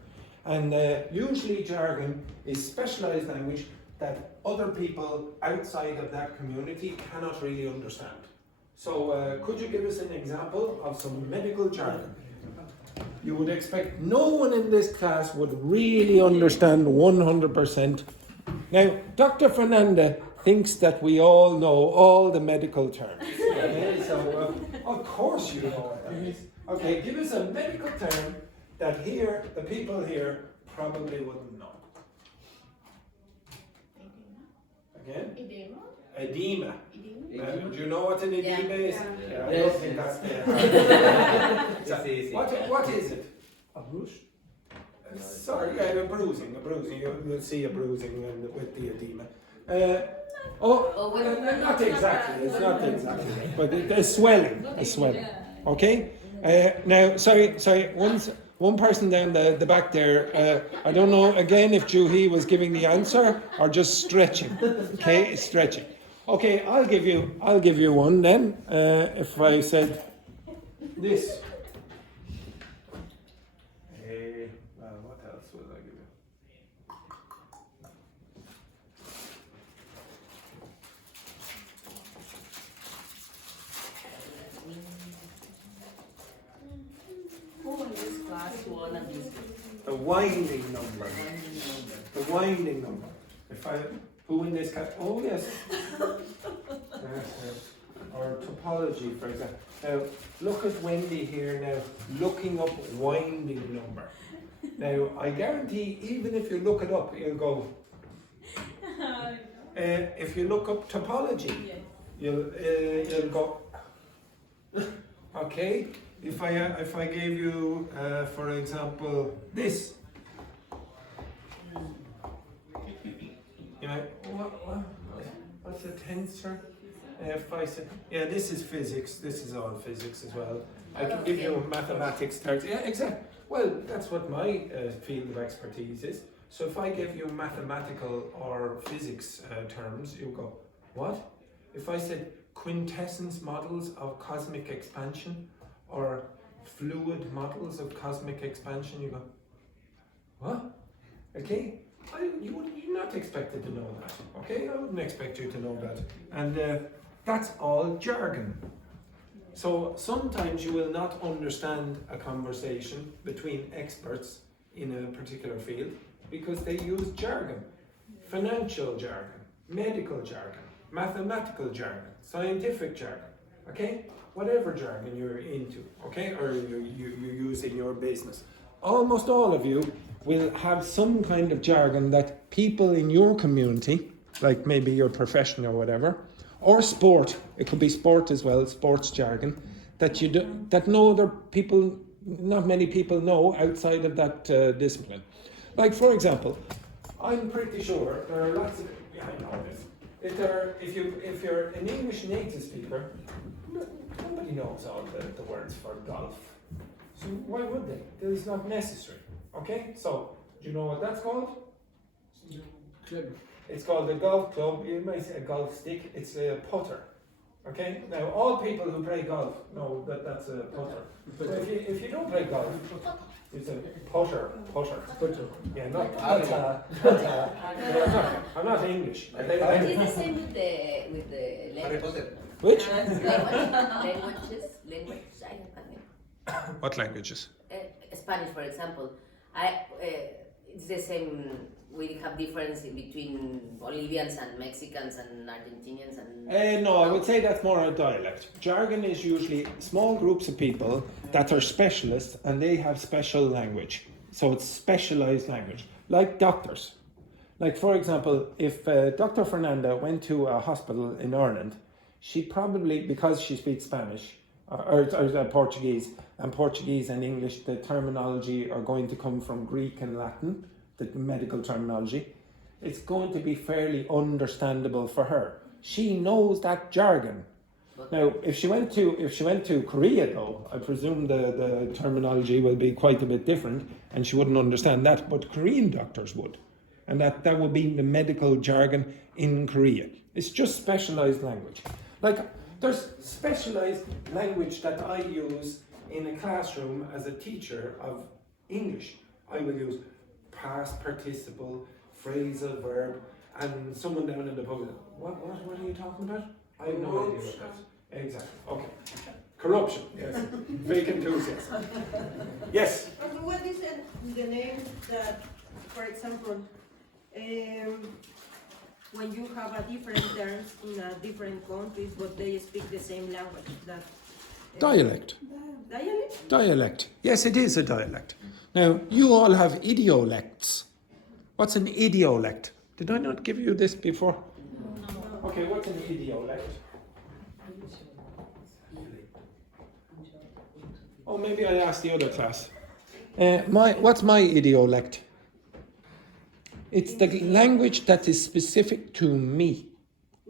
And usually jargon is specialized language that other people outside of that community cannot really understand. So could you give us an example of some medical jargon? You would expect no one in this class would really understand 100% Now, Dr. Fernanda thinks that we all know all the medical terms. Okay, so of course you know it. Okay, give us a medical term that here, the people here probably wouldn't know. Again? Edema. Do you know what an edema is? Yeah, I don't think that's there. What is it? A bruise? Sorry, a bruising. You'll see a bruising with the edema. Not exactly. It's not exactly, but a swelling. Okay. Now, sorry. One person down the back there. I don't know again if Juhi was giving the answer or just stretching. Okay, stretching. Okay, I'll give you one then. If I said this. What else would I give you? Who in this class won a business? The winding number. The winding number. Who in this class? Oh yes. Yes. Or topology, for example. Now, look at Wendy here now, looking up winding number. Now, I guarantee, even if you look it up, you'll go. If you look up topology, you'll go. Okay. If I gave you, for example, this. You know, what's a tensor? If I say, yeah, this is physics. This is all physics as well. I can give you mathematics terms. Yeah, exactly. Well, that's what my field of expertise is. So if I give you mathematical or physics terms, you go, what? If I said quintessence models of cosmic expansion or fluid models of cosmic expansion, you go, what? Okay? You're not expected to know that, okay? I wouldn't expect you to know that. And that's all jargon. So sometimes you will not understand a conversation between experts in a particular field because they use jargon. Financial jargon, medical jargon, mathematical jargon, scientific jargon, okay? Whatever jargon you're into, okay? Or you use in your business. Almost all of you will have some kind of jargon that people in your community, like maybe your profession or whatever, or sport, it could be sport as well, sports jargon, that no other people, not many people know outside of that discipline. Like for example, I'm pretty sure there are lots of, yeah, I know this. If you're an English native speaker, nobody knows all the words for golf. So why would they? It's not necessary. Okay, so do you know what that's called? Club. It's called a golf club. You might say a golf stick. It's a putter. Okay, now all people who play golf know that that's a putter. So if you don't play golf, it's a putter. Yeah, not putter. Yeah, I'm not English. It's the same with the language. Which? Languages. What languages? Spanish, for example. It's the same. We have difference between Bolivians and Mexicans and Argentinians and. No, I would say that's more a dialect. Jargon is usually small groups of people that are specialists and they have special language. So it's specialized language, like doctors. Like for example, if Dr. Fernanda went to a hospital in Ireland, she probably, because she speaks Spanish or Portuguese, and Portuguese and English, the terminology are going to come from Greek and Latin, the medical terminology. It's going to be fairly understandable for her. She knows that jargon. Now, if she went to Korea, though, I presume the terminology will be quite a bit different, and she wouldn't understand that. But Korean doctors would, and that would be the medical jargon in Korea. It's just specialized language. Like there's specialized language that I use in a classroom as a teacher of English. I will use past participle, phrasal verb, and someone down in the pub, what are you talking about? I have no idea what that is. Exactly. Okay. Corruption. Yes. Fake enthusiasm. Yes. What is the name that, for example, when you have a different terms in a different countries, but they speak the same language. That Dialect. dialect. Dialect. Yes, it is a dialect. Now, you all have idiolects. What's an idiolect? Did I not give you this before? No. Okay, what's an idiolect? Oh, maybe I'll ask the other class. What's my idiolect? It's the language that is specific to me.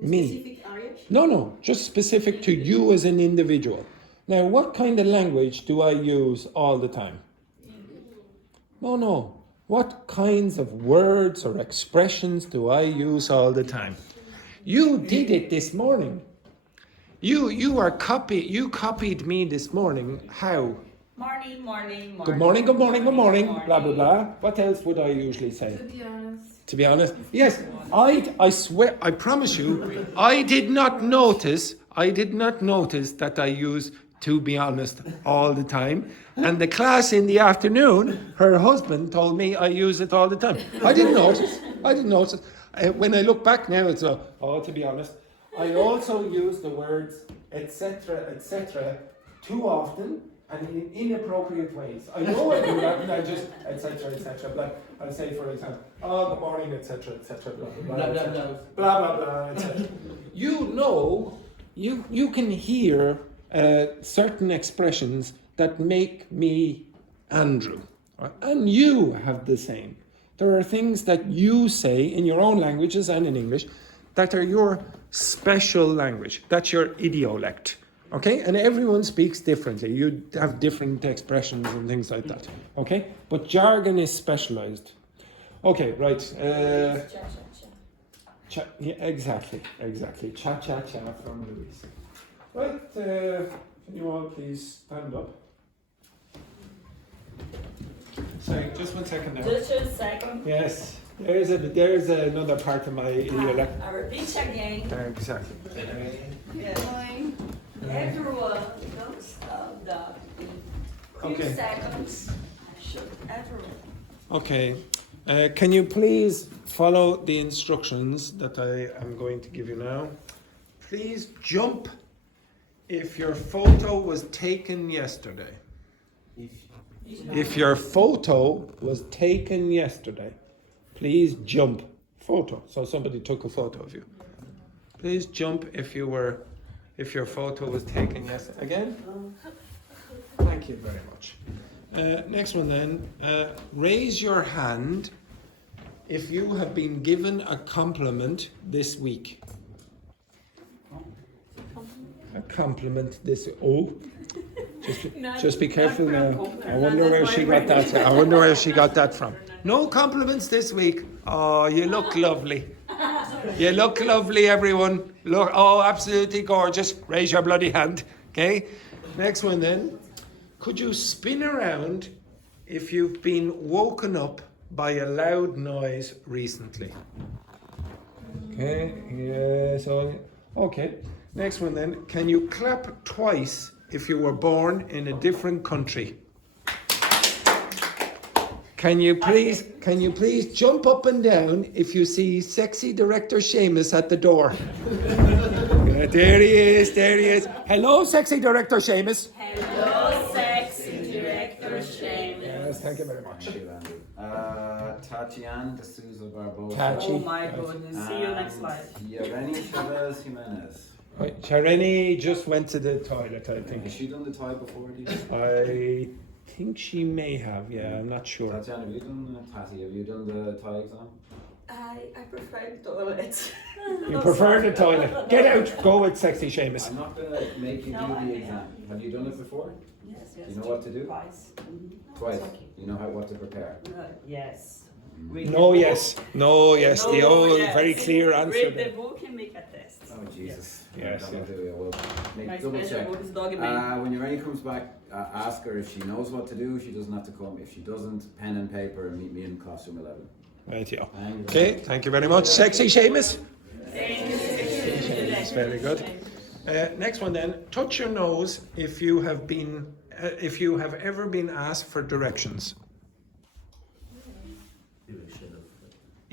Me. Specific Irish. No, just specific to you as an individual. Now, what kind of language do I use all the time? No. What kinds of words or expressions do I use all the time? You did it this morning. You copied me this morning. How? Morning. Good morning, blah, blah, blah. What else would I usually say? To be honest. To be honest, yes, I swear, I promise you, I did not notice that I use to be honest all the time. And the class in the afternoon, her husband told me I use it all the time. I didn't notice. When I look back now, it's to be honest. I also use the words etc. too often and in inappropriate ways. I know I do that, and I just etc. Like I'll say, for example, good morning, etc. Blah, etc. You know, you can hear certain expressions that make me Andrew, right? And you have the same. There are things that you say in your own languages and in English that are your special language. That's your idiolect. Okay? And everyone speaks differently. You have different expressions and things like that. Okay? But jargon is specialized. Okay, right. Yeah, exactly. Cha from Louise. Right, can you all please stand up? Sorry, just 1 second now. Just a second. Yes, there's another part of my idiolect. I repeat again. Exactly. Yes. Everyone, don't stop that. In Okay. 3 seconds. Everyone. Okay. Can you please follow the instructions that I am going to give you now? Please jump if your photo was taken yesterday. If your photo was taken yesterday, please jump. Photo. So somebody took a photo of you. Please jump if your photo was taken yesterday. Again? Thank you very much. Next one then. Raise your hand if you have been given a compliment this week. A compliment this just be careful now. I wonder where she got that from. No compliments this week. Oh, you look lovely. You look lovely, everyone. Look, absolutely gorgeous. Raise your bloody hand. Okay. Next one then. Could you spin around if you've been woken up by a loud noise recently? Okay. Yes. Okay. Next one then. Can you clap twice if you were born in a different country? Can you please jump up and down if you see sexy director Seamus at the door? Yeah, there he is. Hello, sexy director Seamus. Hello, sexy director Seamus. Yes, thank you very much. Tatiana D'Souza Barbosa. Tachi. Oh my goodness. See you next slide. Yareni Chavez Jimenez. Right, Chareni just went to the toilet, I think. Has she done the tie before? I think she may have, yeah, I'm not sure. Tatiana, have you done Tati? Have you done the tie exam? I prefer the toilet. You prefer the toilet. Get out, go with sexy Seamus. I'm not gonna make you do the exam. Have you done it before? Yes. You know what to do? Twice. Twice. You know what to prepare. Yes. No, yes. The old, very clear answer. Read the there. book and make a test. Oh Jesus. Yes, I'll do it. We'll My make double special check. book is Dogme. When Yareni comes back, ask her if she knows what to do. She doesn't have to come. If she doesn't, pen and paper and meet me in classroom 11. Right, yeah. Thank you. Okay, thank you very much. Sexy Seamus. That's very good. Next one then. Touch your nose if you have ever been asked for directions.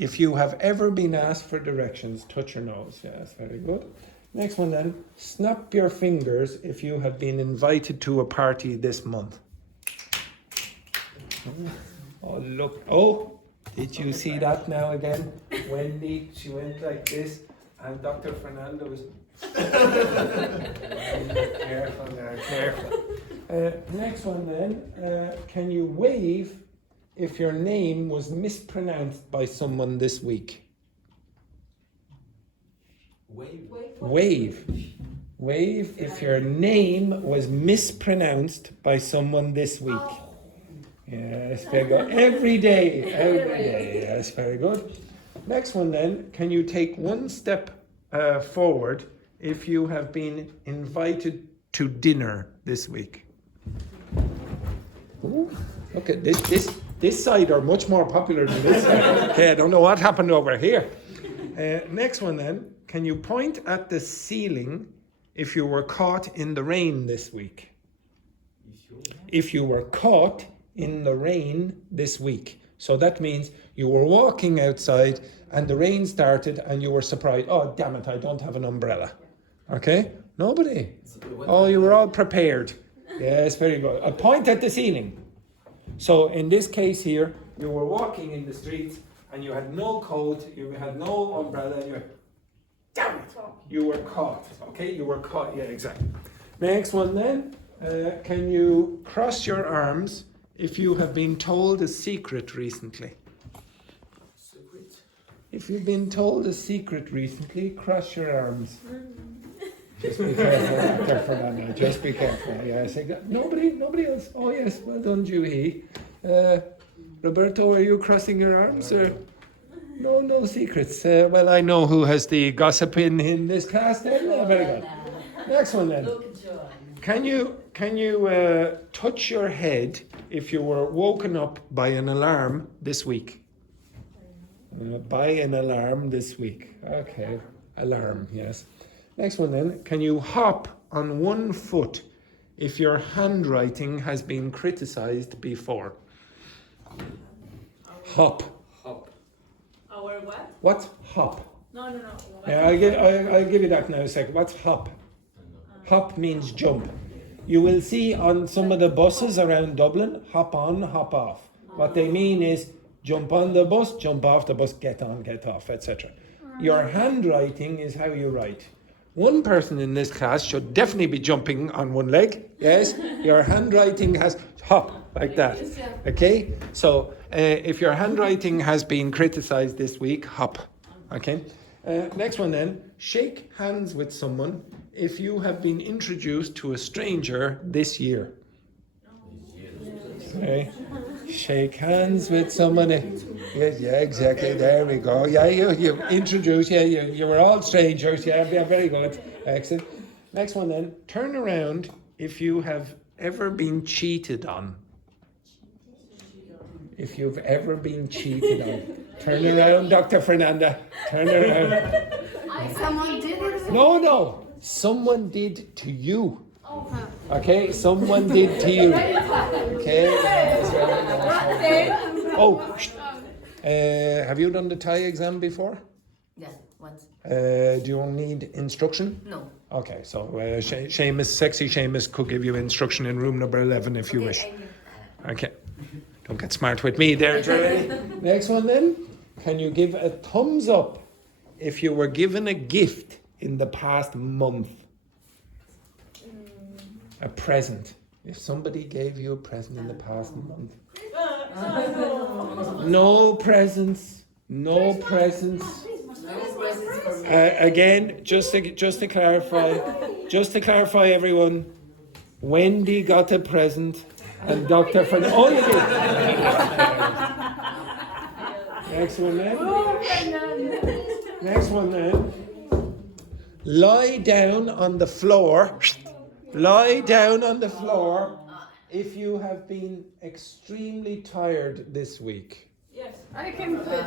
if you have ever been asked for directions, touch your nose. Yes, very good. Next one then, snap your fingers if you have been invited to a party this month. Oh, look. Oh, did you see that now again? Wendy, she went like this, and Dr. Fernando was... Careful now, careful. Next one then, can you wave if your name was mispronounced by someone this week? Wave. Wave if your name was mispronounced by someone this week. Yes, very good. Every day. Yes, very good. Next one then, can you take one step forward if you have been invited to dinner this week? Ooh, look at this side are much more popular than this side. Okay, I don't know what happened over here. Next one then, can you point at the ceiling if you were caught in the rain this week? If you were caught in the rain this week. So that means you were walking outside and the rain started and you were surprised. Oh, damn it, I don't have an umbrella. Okay? Nobody. Oh, you were all prepared. Yes, very good. A point at the ceiling. So in this case here, you were walking in the streets and you had no coat, you had no umbrella, and you were, damn it, you were caught. Okay, you were caught. Yeah, exactly. Next one then. Can you cross your arms if you have been told a secret recently? If you've been told a secret recently, cross your arms. Just be careful, Dr. Fernando. Just be careful. Yes, nobody else. Oh yes, well done, Juhi. Roberto, are you crossing your arms or? No secrets. Well, I know who has the gossip in this class. Then very good. Next one then. Can you touch your head if you were woken up by an alarm this week? By an alarm this week. Okay, alarm. Yes. Next one then, can you hop on one foot if your handwriting has been criticized before? Hop. Our what? What's hop? No. Yeah, I'll give you that now in a second. What's hop? Hop means jump. You will see on some of the buses around Dublin, hop on, hop off. What they mean is jump on the bus, jump off the bus, get on, get off, etc. Your handwriting is how you write. One person in this class should definitely be jumping on one leg. Yes, your handwriting has hop like that. Okay, so if your handwriting has been criticized this week, hop. Okay, next one then, shake hands with someone if you have been introduced to a stranger this year. Okay. Shake hands with someone. Yeah, exactly. There we go. Yeah, you introduced. Yeah, you were all strangers. Yeah, very good. Excellent. Next one then. Turn around if you have ever been cheated on. If you've ever been cheated on. Turn around, Dr. Fernanda. Turn around. Someone did it? No. Someone did to you. Okay, someone did to you. Okay. Oh, have you done the Thai exam before? Yeah, once. Do you need instruction? No. Okay, so Seamus, sexy Seamus could give you instruction in room number 11 if you wish. Okay, don't get smart with me there, Jerry. Next one then. Can you give a thumbs up if you were given a gift in the past month? A present. If somebody gave you a present in the past month. No presents. No presents. Again, just to clarify, everyone, Wendy got a present, and Dr. Fernando. Oh, you did. Next one then. Next one then. Lie down on the floor. Lie down on the floor if you have been extremely tired this week. Yes, I can put.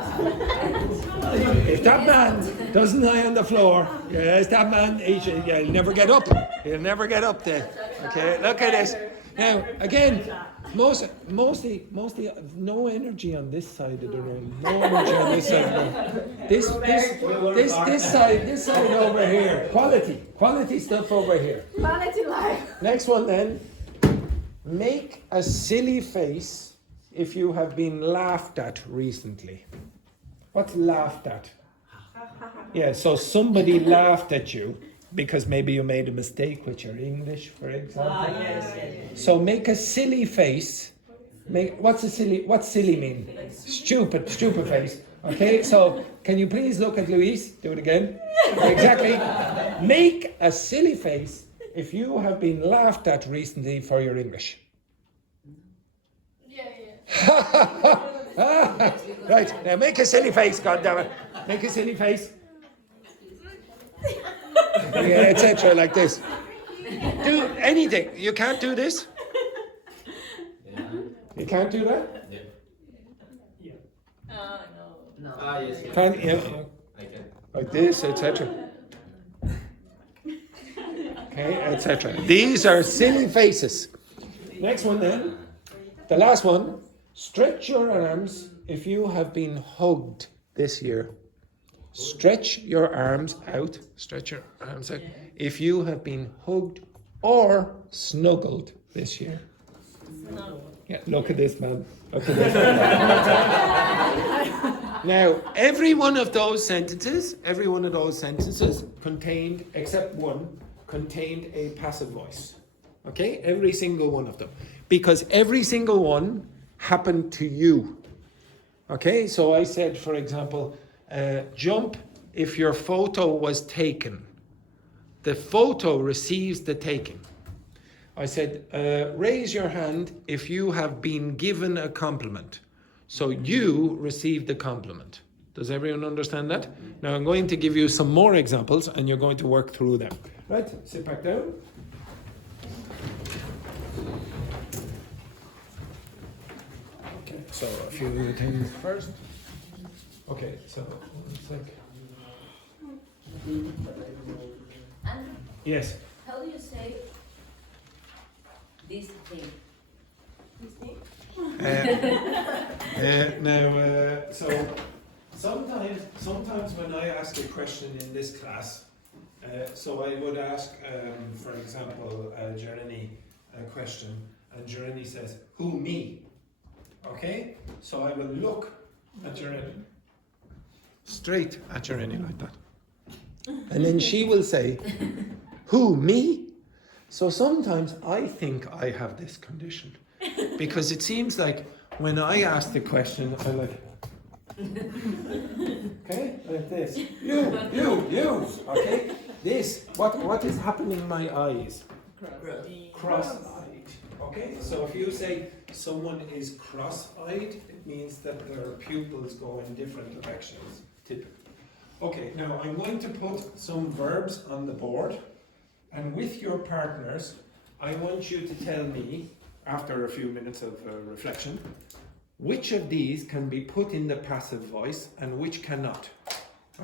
If that man doesn't lie on the floor, yes, that man, he'll never get up. He'll never get up there. Okay, look at this. Now, again, mostly, no energy on this side of the room. No energy on this side. Of the room. This side over here. Quality stuff over here. Quality life. Next one then. Make a silly face if you have been laughed at recently. What's laughed at? Yeah, so somebody laughed at you because maybe you made a mistake with your English, for example. Yes. So make a silly face. What's silly mean? Stupid face. Okay, so can you please look at Louise? Do it again. Exactly. Make a silly face if you have been laughed at recently for your English. Right, now make a silly face, goddammit. Make a silly face. Yeah, etc. like this. Do anything. You can't do this? You can't do that? No. Ah, yes. Can't, yeah, I can. like this, etc. Okay, etc. These are silly faces. Next one then. The last one. Stretch your arms if you have been hugged this year. Stretch your arms out. Stretch your arms out if you have been hugged or snuggled this year. Yeah, look at this, man. Look at this. Now, every one of those sentences contained, except one, contained a passive voice. Okay? Every single one of them. Because every single one happened to you. Okay? So I said, for example, jump if your photo was taken. The photo receives the taking. I said, raise your hand if you have been given a compliment. So you received the compliment. Does everyone understand that? Now I'm going to give you some more examples and you're going to work through them. Right, sit back down. Okay, so a few things first. Okay, so one sec. Andrew, Yes. how do you say this thing? So sometimes when I ask a question in this class, so I would ask, for example, Jeremy a question, and Jeremy says, "Who, me?" Okay, so I will look at Jeremy, straight at Jeremy like that, and then she will say, "Who, me?" So sometimes I think I have this condition. Because it seems like when I ask the question, I'm like, okay, like this. You, okay? This, what is happening in my eyes? Cross-eyed. Okay, so if you say someone is cross-eyed, it means that their pupils go in different directions, typically. Okay, now I'm going to put some verbs on the board, and with your partners, I want you to tell me, after a few minutes of reflection, which of these can be put in the passive voice and which cannot.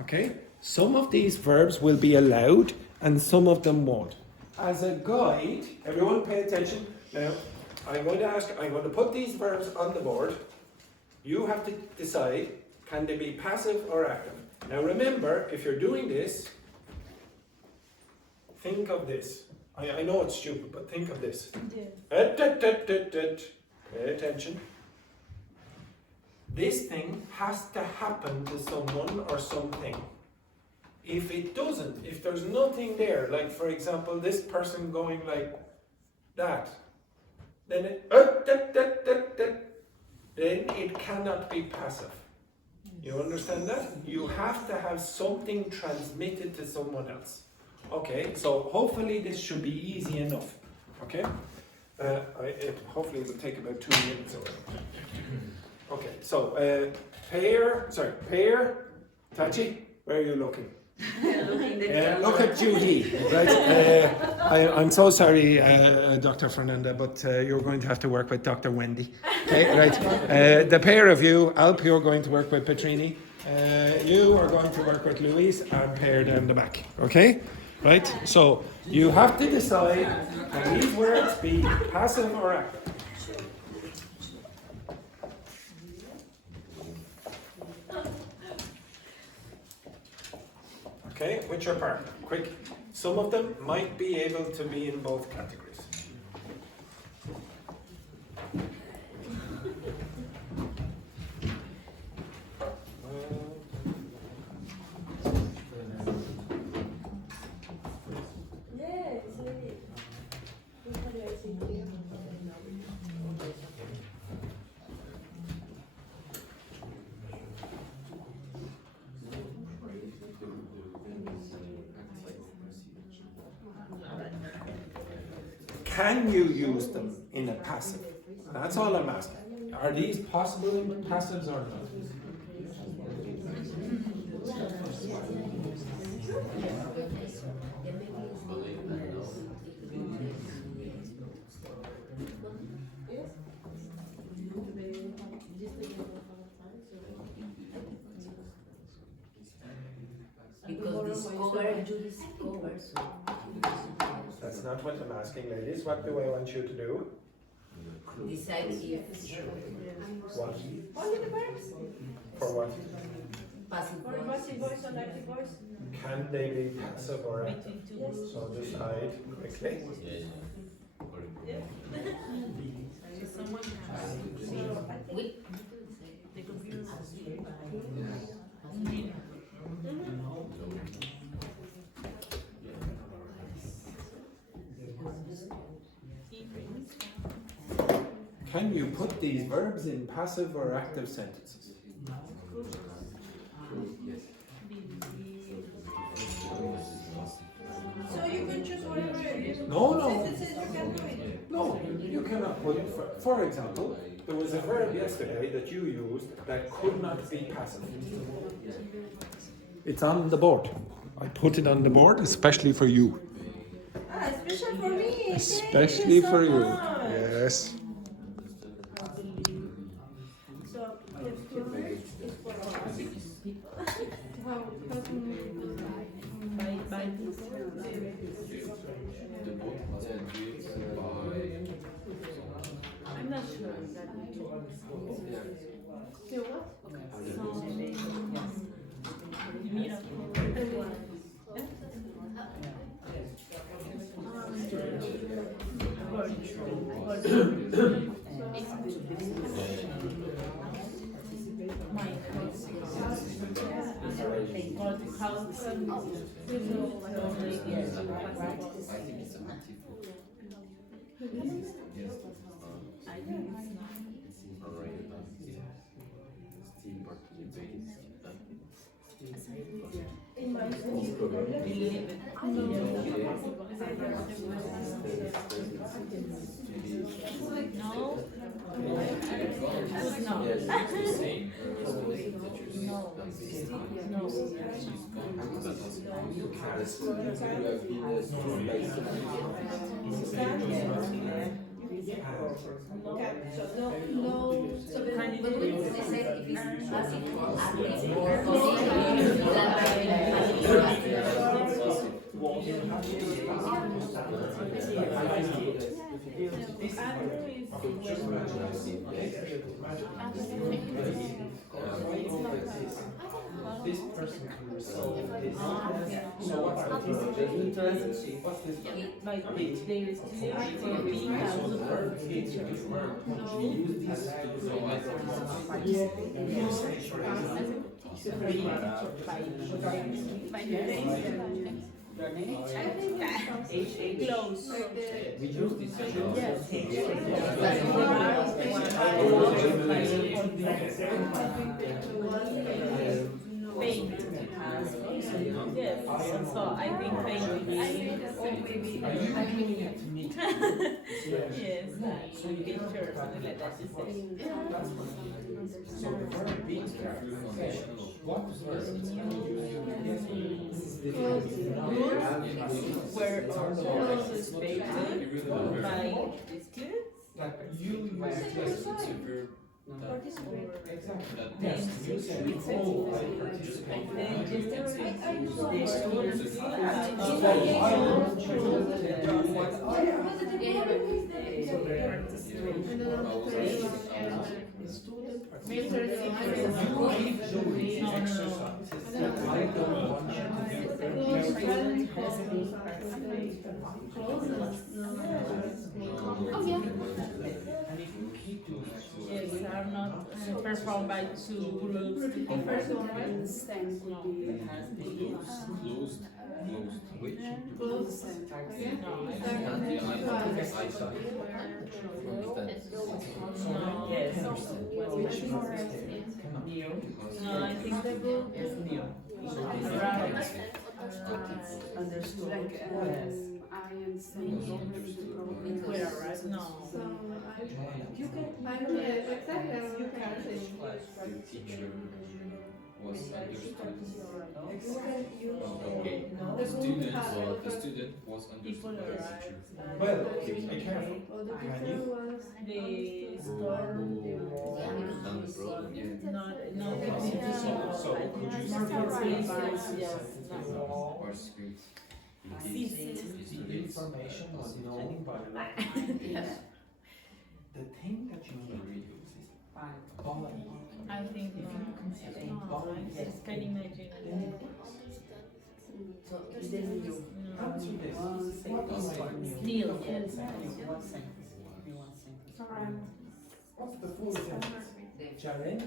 Okay? Some of these verbs will be allowed and some of them won't. As a guide, everyone pay attention. Now, I'm going to put these verbs on the board. You have to decide, can they be passive or active? Now remember, if you're doing this, think of this. I know it's stupid, but think of this. Pay attention. This thing has to happen to someone or something. If it doesn't, if there's nothing there, like for example, this person going like that, then it cannot be passive. You understand that? You have to have something transmitted to someone else. Okay, so hopefully this should be easy enough. Okay, hopefully it will take about 2 minutes or whatever. Okay, so pair, Tachi, where are you looking? Look at Judy. Right. I'm so sorry, Dr. Fernanda, but you're going to have to work with Dr. Wendy. Okay, right. The pair of you, Alp, you're going to work with Petrini. You are going to work with Louise and pair down the back. Okay. Right? So you have to decide, can these words be passive or active? Okay, which are part? Quick. Some of them might be able to be in both categories. Can you use them in a passive? That's all I'm asking. Are these possible in passives or not? Because discover, you discover. So. That's not what I'm asking, ladies. What do I want you to do? Decide if. What? Only the verbs. For what? Passive Or passive voice or active voice. Can they be passive or active? So decide quickly. So someone they confuse. Can you put these verbs in passive or active sentences? So you can choose whatever. No. Sentences you can do it. No, you cannot put it. For example, there was a verb yesterday that you used that could not be passive. It's on the board. I put it on the board especially for you. Especially for me. Especially for you. Yes. So the cover is for us. By I'm not sure that still This person can resolve this. So what's the what's this? like they for being So the verb is a good verb. We use this to close. we use this Pain. Yes. So I think pain will be. Yes. Picture something like that. So the verb being what verb? Where closest paid by this good. Like you use this Exactly. Yes, you said, oh, I participate. Then just Yes, are not performed by two groups. First one, stand would be Closed. Which? close. Yes. No, I think the group is new. Right. Understood. Like, I understand. Where, right? No. You can, I don't know, exactly, you can say. The teacher was understood. Okay. The student was understood by the teacher. Well, be careful. Well, the teacher was. The store. No, So could you Or script. The information was known by the thing that you need to use is body. I think no, I just can imagine. Answer this. What is Still, yes. What's the full sentence? Jaren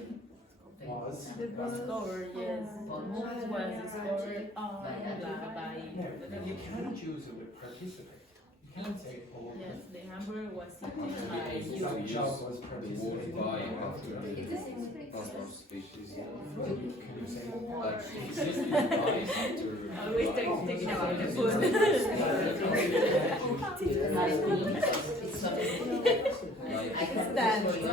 was. Scored, yes. Was scored by. No, you cannot use it with participant. You can't say, oh, Yes, the hamburger was eaten by your you. job was The word participating. by after the past species. Can you say Like existed by after. Always thinking about the food. I can stand for you.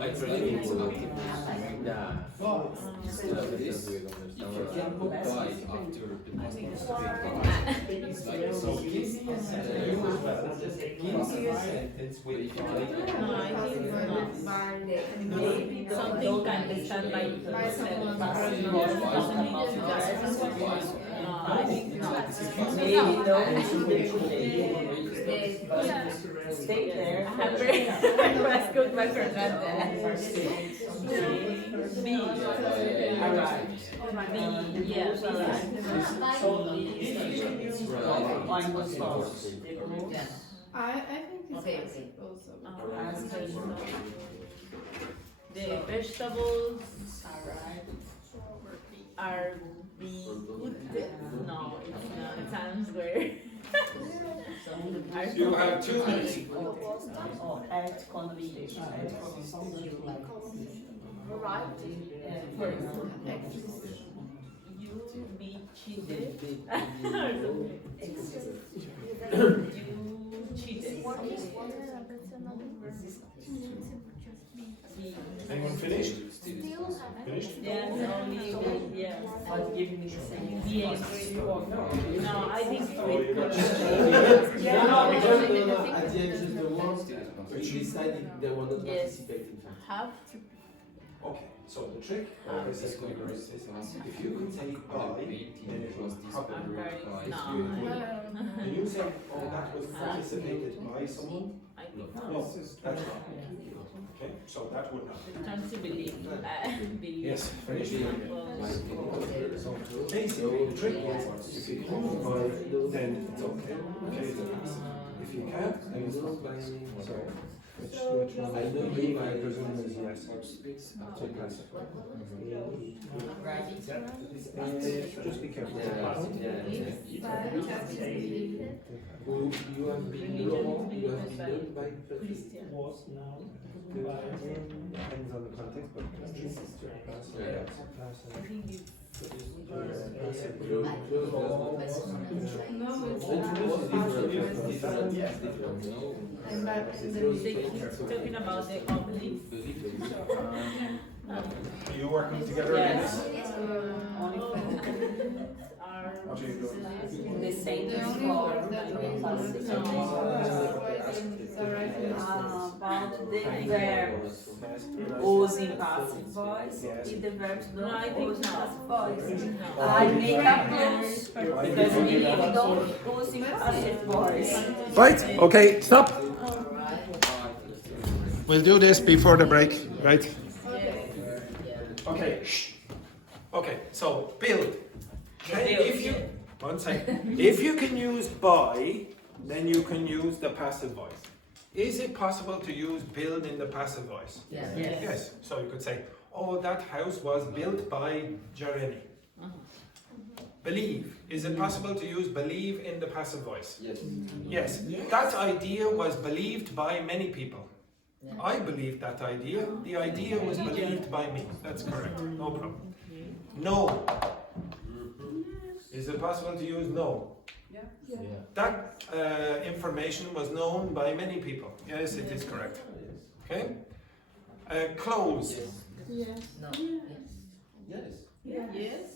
I tried it instead of this. If you can put by after the past participle, it's like so. give me a sentence with No, I think not. Maybe something can be done by someone doesn't need to guys. No, I think not. Maybe no. Stay there. Was cooked by Fernandez. B. Alright. B. Yeah. I think it's Okay, nice okay. also. The vegetables are being cooked. No, it's not. It sounds weird. You have 2 minutes. You be cheated. You cheated. Anyone finished? Finished? Yes, only yes. Be angry. No, I think No, because at the end, just the ones which decided they were not Yes. participating. Have Okay, so the trick is that if you can say by, then it was probably no. Can you say, oh, that was participated by someone? I think No, no. that's not. Okay, so that would not. Responsibility. Yes, finish. Examples. So basically, the trick is, if you can by, then it's okay. Okay, it's a pass. If you can't, then it's not pass. So, which one? I know B, you I guys- presume is yes. After pass. Just be careful. You have been wrong, you have been done by Christian. Was now Depends on the context, but pass. I think it's talking about the obliques. Are you working together in Yes. this? Are What are you doing? The same The only score. word that we No. About the verbs using passive voice, if the verbs don't use passive voice, I make a plus because we don't use passive voice. Right, okay, stop. We'll do this before the break, right? Okay, shh. Okay, so build. If you, one second. If you can use by, then you can use the passive voice. Is it possible to use build in the passive voice? Yes. Yes. So you could say, oh, that house was built by Jeremy. Believe. Is it possible to use believe in the passive voice? Yes. Yes. That idea was believed by many people. I believed that idea. The idea was believed by me. That's correct. No problem. No. Is it possible to use no? That information was known by many people. Yes, it is correct. Okay? Close. Yes. No. Yes. Yes.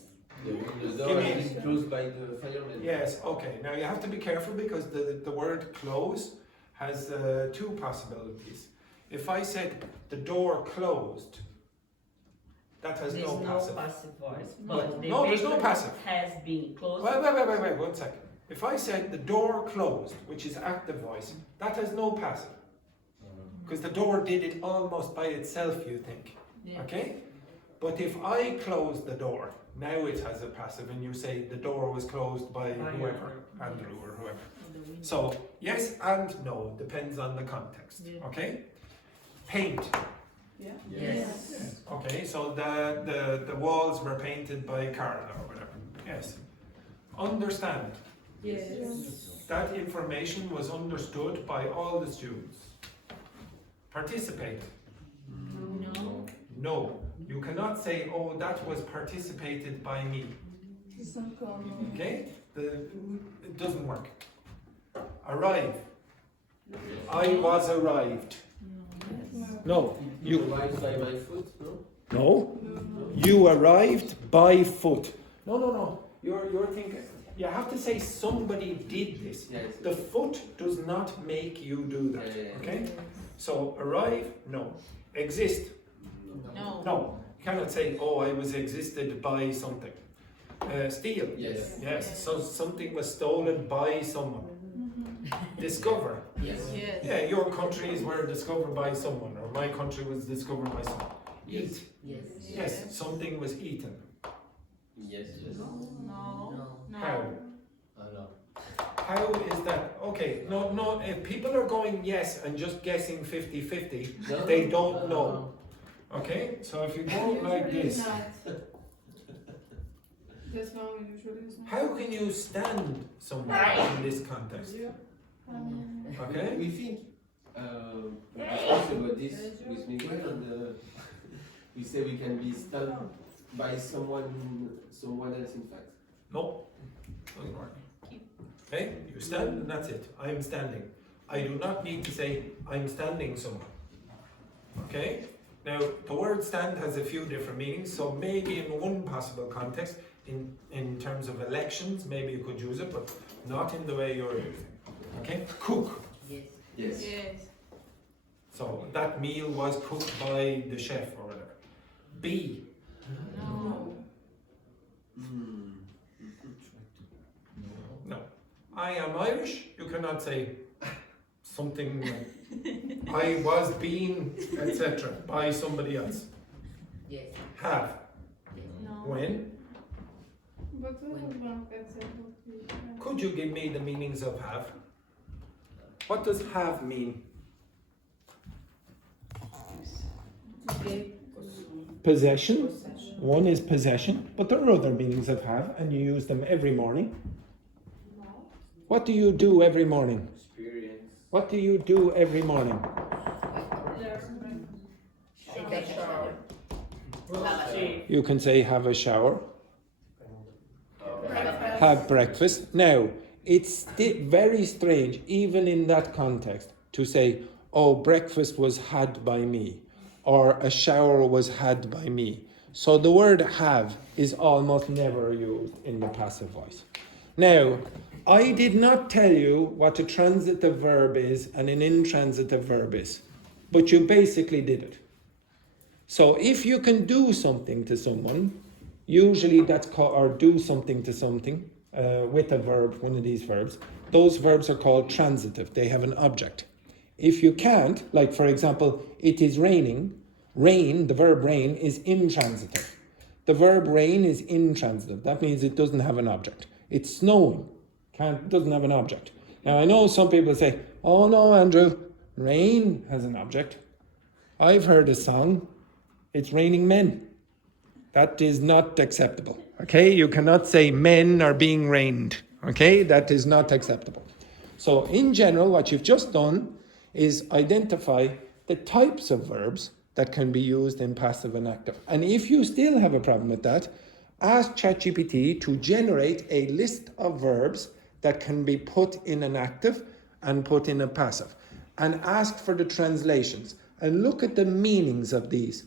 The door has been closed by the fireman. Yes, okay. Now you have to be careful because the word close has two possibilities. If I said the door closed, that has There's no passive. voice. No, there's no passive. Has been closed. Wait, 1 second. If I said the door closed, which is active voice, that has no passive. Because the door did it almost by itself, you think. Yeah. Okay? But if I close the door, now it has a passive, and you say the door was closed by whoever, Andrew or whoever. So, yes and no, depends on the context. Okay? Paint. Yes. Okay, so the walls were painted by Carla or whatever. Yes. Understand. Yes. That information was understood by all the students. Participate. No. No. You cannot say, oh, that was participated by me. Okay? It doesn't work. Arrive. I was arrived. No. You arrived by my foot, no? No. You arrived by foot. No. You're thinking. You have to say somebody did this. Yes. The foot does not make you do that. Okay? So arrive, no. Exist. No. No. You cannot say, oh, I was existed by something. Steal. Yes. Yes. So something was stolen by someone. Discover. Yes. Yes. Yeah, your countries were discovered by someone, or my country was discovered by someone. Eat. Yes. Yes, something was eaten. Yes. No. How? Alors. How is that? Okay, no, if people are going yes and just guessing 50-50, No. they don't know. Okay, so if you go like this, how can you stand somewhere in this context? Okay? We think we discussed about this with Miguel, and we say we can be stunned by someone else. In fact, No, doesn't work. Okay, you stand and that's it. I'm standing. I do not need to say I'm standing somewhere. Okay? Now, the word stand has a few different meanings, so maybe in one possible context, in terms of elections, maybe you could use it, but not in the way you're using it. Okay? Cook. Yes. yes. Yes. So that meal was cooked by the chef or whatever. Be. No. No. I am Irish. You cannot say something like I was being, etc. by somebody else. Yes. Have. No. When? Could you give me the meanings of have? What does have mean? Possession. One is possession, but there are other meanings of have, and you use them every morning. What do you do every morning? Experience. What do you do every morning? Take a shower. You can say have a shower, have breakfast. Now, it's very strange, even in that context, to say, oh, breakfast was had by me, or a shower was had by me. So the word have is almost never used in the passive voice. Now, I did not tell you what a transitive verb is and an intransitive verb is, but you basically did it. So if you can do something to someone, usually that's called, or do something to something with a verb, one of these verbs, those verbs are called transitive. They have an object. If you can't, like for example, it is raining, rain, the verb rain is intransitive. The verb rain is intransitive. That means it doesn't have an object. It's snowing, doesn't have an object. Now I know some people say, oh no, Andrew, rain has an object. I've heard a song, it's raining men. That is not acceptable. Okay, you cannot say men are being rained. Okay, that is not acceptable. So in general, what you've just done is identify the types of verbs that can be used in passive and active. And if you still have a problem with that, ask ChatGPT to generate a list of verbs that can be put in an active and put in a passive. And ask for the translations. And look at the meanings of these.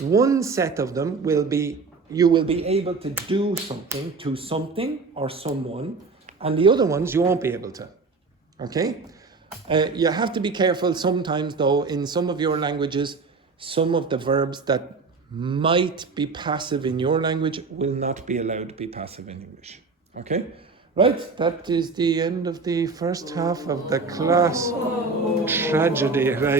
One set of them will be, you will be able to do something to something or someone, and the other ones you won't be able to. Okay? You have to be careful sometimes though, in some of your languages, some of the verbs that might be passive in your language will not be allowed to be passive in English. Okay? Right, that is the end of the first half of the class. Tragedy, right?